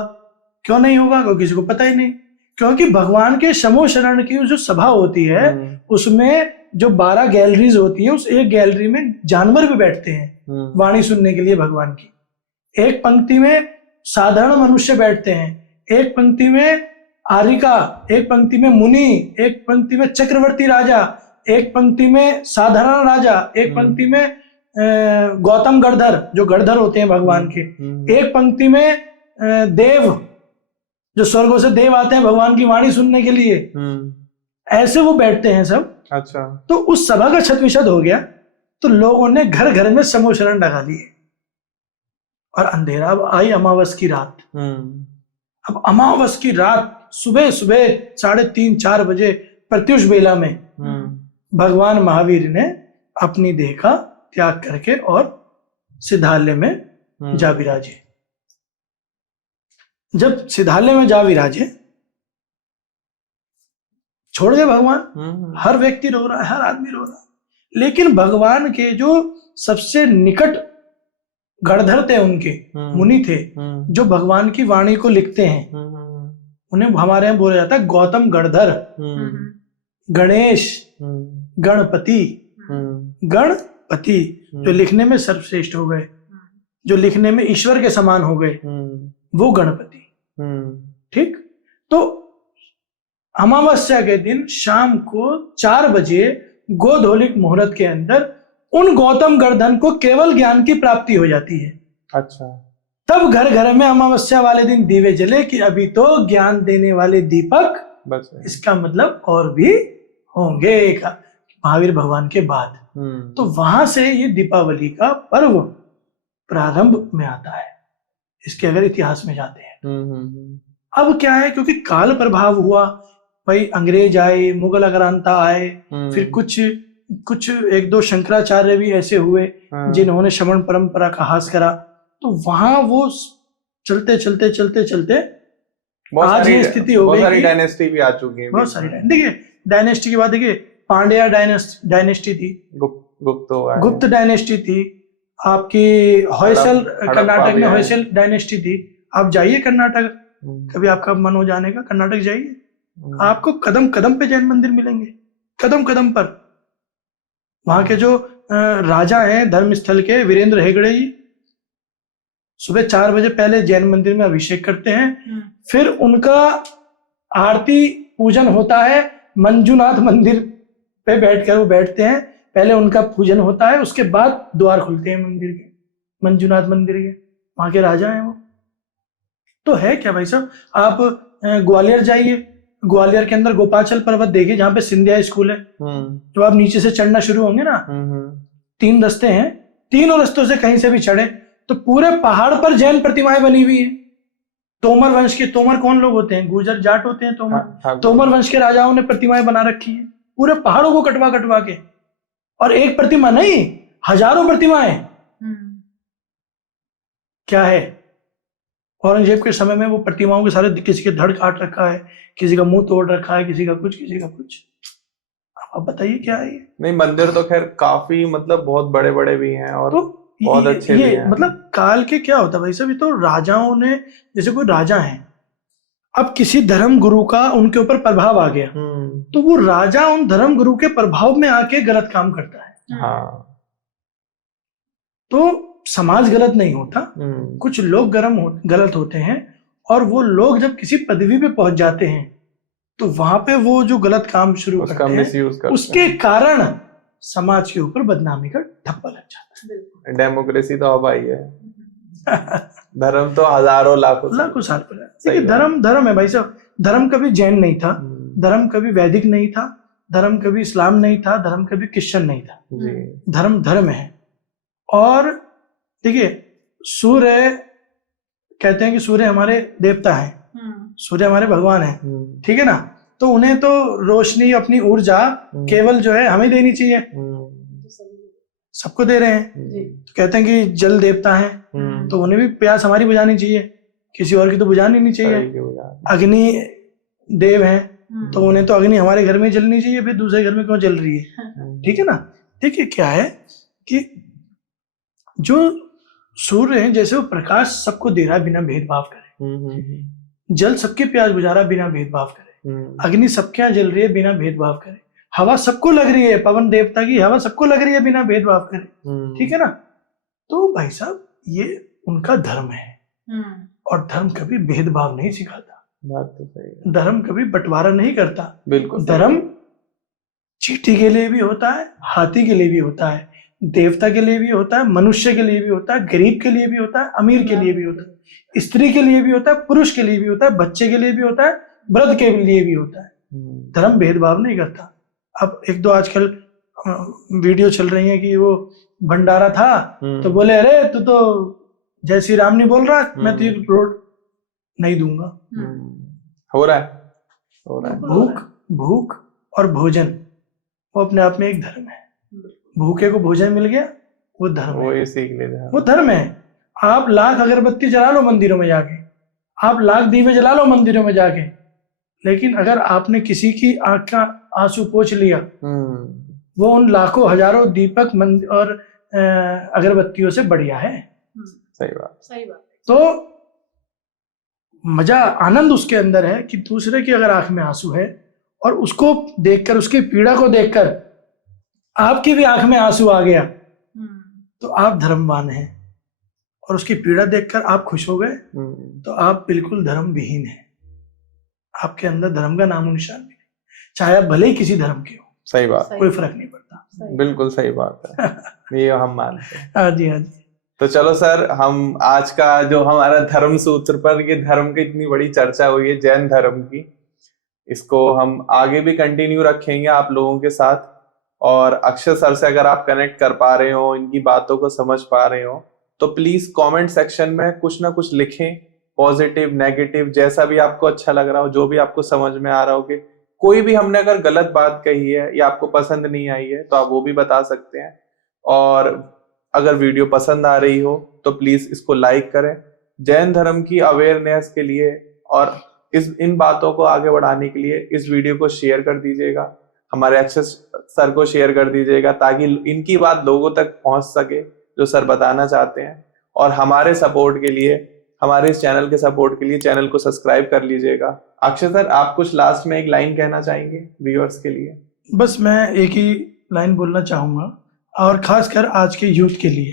क्यों नहीं होगा? क्योंकि किसी को पता ही नहीं। क्योंकि भगवान के समोशरण की जो सभा होती है उसमें जो 12 गैलरीज होती है, उस एक गैलरी में जानवर भी बैठते हैं वाणी सुनने के लिए भगवान की। एक पंक्ति में साधारण मनुष्य बैठते हैं, एक पंक्ति में आरिका, एक पंक्ति में मुनि, एक पंक्ति में चक्रवर्ती राजा, एक पंक्ति में साधारण राजा, एक पंक्ति में गौतम गणधर, जो गणधर होते हैं भगवान के, एक पंक्ति में देव, जो स्वर्गों से देव आते हैं भगवान की वाणी सुनने के लिए। ऐसे वो बैठते हैं सब। अच्छा। तो उस सभा का छत विछत हो गया, तो लोगों ने घर घर में समोशरण लगा लिए और अंधेरा। अब आई अमावस की रात। अब अमावस की रात सुबह सुबह 3:30-4 बजे प्रत्युष बेला में भगवान महावीर ने अपनी देह का त्याग करके और सिद्धालय में जा विराजे। जब सिद्धालय में जा विराजे, छोड़ गए भगवान। हर व्यक्ति रो रहा है, हर आदमी रो रहा है, लेकिन भगवान के जो सबसे निकट गणधर थे, उनके मुनि थे, जो भगवान की वाणी को लिखते हैं, उन्हें हमारे यहाँ बोला जाता है गौतम गणधर, गणेश, गणपति। गणपति जो लिखने में सर्वश्रेष्ठ हो गए, जो लिखने में ईश्वर के समान हो गए, वो गणपति। ठीक, तो अमावस्या के दिन शाम को 4 बजे गोधूलिक मुहूर्त के अंदर उन गौतम गणधर को केवल ज्ञान की प्राप्ति हो जाती है। अच्छा, तब घर घर में अमावस्या वाले दिन दीवे जले कि अभी तो ज्ञान देने वाले दीपक बस, इसका मतलब और भी होंगे महावीर भगवान के बाद। तो वहां से ये दीपावली का पर्व प्रारंभ में आता है, इसके अगर इतिहास में जाते हैं। अब क्या है, क्योंकि काल प्रभाव हुआ भाई, अंग्रेज आए, मुगल आक्रांता आए, फिर कुछ 1-2 शंकराचार्य भी ऐसे हुए जिन्होंने श्रवण परंपरा का ह्रास करा। तो वहां वो चलते चलते चलते चलते आज ये स्थिति हो गई। बहुत सारी डायनेस्टी भी आ चुकी है, बहुत सारी। देखिए डायनेस्टी की बात, देखिए पांड्या डायनेस्टी थी, गुप्त डायनेस्टी थी, आपकी होयसल, कर्नाटक में होयसल डायनेस्टी थी। आप जाइए कर्नाटक, कभी आपका मन हो जाने का, कर्नाटक जाइए, आपको कदम कदम पे जैन मंदिर मिलेंगे, कदम कदम पर। वहां के जो राजा हैं धर्मस्थल के, वीरेंद्र हेगड़े जी, सुबह 4 बजे पहले जैन मंदिर में अभिषेक करते हैं, फिर उनका आरती पूजन होता है मंजुनाथ मंदिर पे बैठकर, वो बैठते हैं, पहले उनका पूजन होता है, उसके बाद द्वार खुलते हैं मंदिर के, मंजुनाथ मंदिर के। वहां के राजा हैं वो। तो है क्या भाई साहब, आप ग्वालियर जाइए, ग्वालियर के अंदर गोपाचल पर्वत देखिए, जहाँ पे सिंधिया स्कूल है। तो आप नीचे से चढ़ना शुरू होंगे ना, 3 रास्ते हैं, तीनों रास्तों से कहीं से भी चढ़े तो पूरे पहाड़ पर जैन प्रतिमाएं बनी हुई है। तोमर वंश के, तोमर कौन लोग होते हैं, गुर्जर जाट होते हैं तोमर। तोमर वंश के राजाओं ने प्रतिमाएं बना रखी है, पूरे पहाड़ों को कटवा कटवा के, और एक प्रतिमा नहीं, हजारों प्रतिमाएं। क्या है, औरंगजेब के समय में वो प्रतिमाओं के सारे, किसी के धड़ काट रखा है, किसी का मुंह तोड़ रखा है, किसी का कुछ, किसी का कुछ। आप बताइए क्या है ये? नहीं, मंदिर तो खैर काफी मतलब बहुत बड़े बड़े भी हैं और तो बहुत अच्छे भी हैं। मतलब काल के क्या होता है भाई साहब, तो राजाओं ने, जैसे कोई राजा है, अब किसी धर्म गुरु का उनके ऊपर प्रभाव आ गया, तो वो राजा उन धर्म गुरु के प्रभाव में आके गलत काम करता है। हाँ। तो समाज गलत नहीं होता, कुछ लोग गलत होते हैं, और वो लोग जब किसी पदवी पे पहुंच जाते हैं तो वहां पे वो जो गलत काम शुरू करते हैं, उसके कारण समाज के ऊपर बदनामी का ठप्पा लग जाता है। डेमोक्रेसी तो अब आई है। धर्म तो हजारों लाखों साल पहले। धर्म है भाई साहब, धर्म कभी जैन नहीं था, धर्म कभी वैदिक नहीं था, धर्म कभी इस्लाम नहीं था, धर्म कभी क्रिश्चियन नहीं था। धर्म धर्म है। और देखिए, सूर्य, कहते हैं कि सूर्य हमारे देवता हैं, सूर्य हमारे भगवान हैं, ठीक है ना। तो उन्हें तो रोशनी, अपनी ऊर्जा केवल जो है हमें देनी चाहिए, सबको दे रहे हैं। तो कहते हैं कि जल देवता हैं, तो उन्हें भी प्यास हमारी बुझानी चाहिए, किसी और की तो बुझानी नहीं चाहिए। अग्नि देव हैं, तो उन्हें तो अग्नि हमारे घर में जलनी चाहिए, फिर दूसरे घर में क्यों जल रही है, ठीक है ना। देखिए क्या है कि जो सूर्य है, जैसे वो प्रकाश सबको दे रहा है बिना भेदभाव करे, जल सबकी प्यास बुझा रहा है बिना भेदभाव करे, अग्नि सबके यहाँ जल रही है बिना भेदभाव करे, हवा सबको लग रही है, पवन देवता की हवा सबको लग रही है बिना भेदभाव करे, ठीक है ना। तो भाई साहब ये उनका धर्म है, और धर्म कभी भेदभाव नहीं सिखाता, बात तो सही है। धर्म कभी बंटवारा नहीं करता, बिल्कुल। धर्म चींटी के लिए भी होता है, हाथी के लिए भी होता है, देवता के लिए भी होता है, मनुष्य के लिए भी होता है, गरीब के लिए भी होता है, अमीर के लिए भी होता है, स्त्री के लिए भी होता है, पुरुष के लिए भी होता है, बच्चे के लिए भी होता है, वृद्ध के लिए भी होता है। धर्म भेदभाव नहीं करता। अब 1-2 आजकल वीडियो चल रही है कि वो भंडारा था, तो बोले अरे तू तो जय श्री राम नहीं बोल रहा, मैं तुझे रोड नहीं दूंगा। हो रहा है। भूख और भोजन वो अपने आप में एक धर्म है। भूखे को भोजन मिल गया, वो धर्म है, वो धर्म है। आप लाख अगरबत्ती जला लो मंदिरों में जाके, आप लाख दीवे जला लो मंदिरों में जाके, लेकिन अगर आपने किसी की आंख का आंसू पोंछ लिया, वो उन लाखों हजारों दीपक और अगरबत्तियों से बढ़िया है। सही बात। तो मजा, आनंद उसके अंदर है कि दूसरे की अगर आंख में आंसू है और उसको देखकर, उसकी पीड़ा को देखकर आपकी भी आंख में आंसू आ गया, तो आप धर्मवान हैं। और उसकी पीड़ा देखकर आप खुश हो गए, तो आप बिल्कुल धर्म विहीन हैं। आपके अंदर धर्म का नामो निशान भी नहीं, चाहे आप भले ही किसी धर्म के हो। सही बात, कोई फर्क नहीं पड़ता। बिल्कुल सही बात है। ये हम मानते हैं। हाँ जी, हाँ जी। तो चलो सर, हम आज का जो हमारा धर्म सूत्र पर ये धर्म की इतनी बड़ी चर्चा हुई है, जैन धर्म की, इसको हम आगे भी कंटिन्यू रखेंगे आप लोगों के साथ। और अक्षय सर से अगर आप कनेक्ट कर पा रहे हो, इनकी बातों को समझ पा रहे हो, तो प्लीज कमेंट सेक्शन में कुछ ना कुछ लिखें, पॉजिटिव नेगेटिव, जैसा भी आपको अच्छा लग रहा हो, जो भी आपको समझ में आ रहा हो। कि कोई भी हमने अगर गलत बात कही है या आपको पसंद नहीं आई है तो आप वो भी बता सकते हैं। और अगर वीडियो पसंद आ रही हो तो प्लीज इसको लाइक करें। जैन धर्म की अवेयरनेस के लिए और इन बातों को आगे बढ़ाने के लिए इस वीडियो को शेयर कर दीजिएगा, हमारे अक्षय सर को शेयर कर दीजिएगा, ताकि इनकी बात लोगों तक पहुंच सके जो सर बताना चाहते हैं। और हमारे सपोर्ट के लिए, हमारे इस चैनल के सपोर्ट के लिए चैनल को सब्सक्राइब कर लीजिएगा। अक्षय सर, आप कुछ लास्ट में एक लाइन कहना चाहेंगे व्यूअर्स के लिए? बस मैं एक ही लाइन बोलना चाहूंगा, और खासकर आज के यूथ के लिए,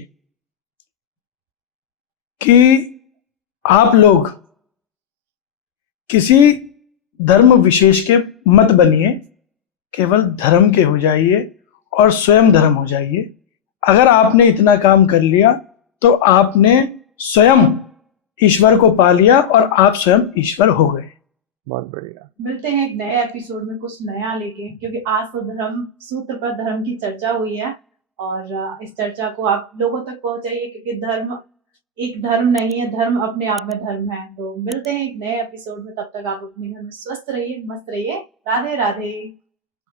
कि आप लोग किसी धर्म विशेष के मत बनिए, केवल धर्म के हो जाइए और स्वयं धर्म हो जाइए। अगर आपने इतना काम कर लिया तो आपने स्वयं ईश्वर को पा लिया और आप स्वयं ईश्वर हो गए। बहुत बढ़िया। मिलते हैं एक नए एपिसोड में कुछ नया लेके, क्योंकि आज तो धर्म सूत्र पर धर्म की चर्चा हुई है, और इस चर्चा को आप लोगों तक पहुंचाइए, क्योंकि धर्म एक धर्म नहीं है, धर्म अपने आप में धर्म है। तो मिलते हैं एक नए एपिसोड में, तब तक आप अपने घर में स्वस्थ रहिए, मस्त रहिए। राधे राधे।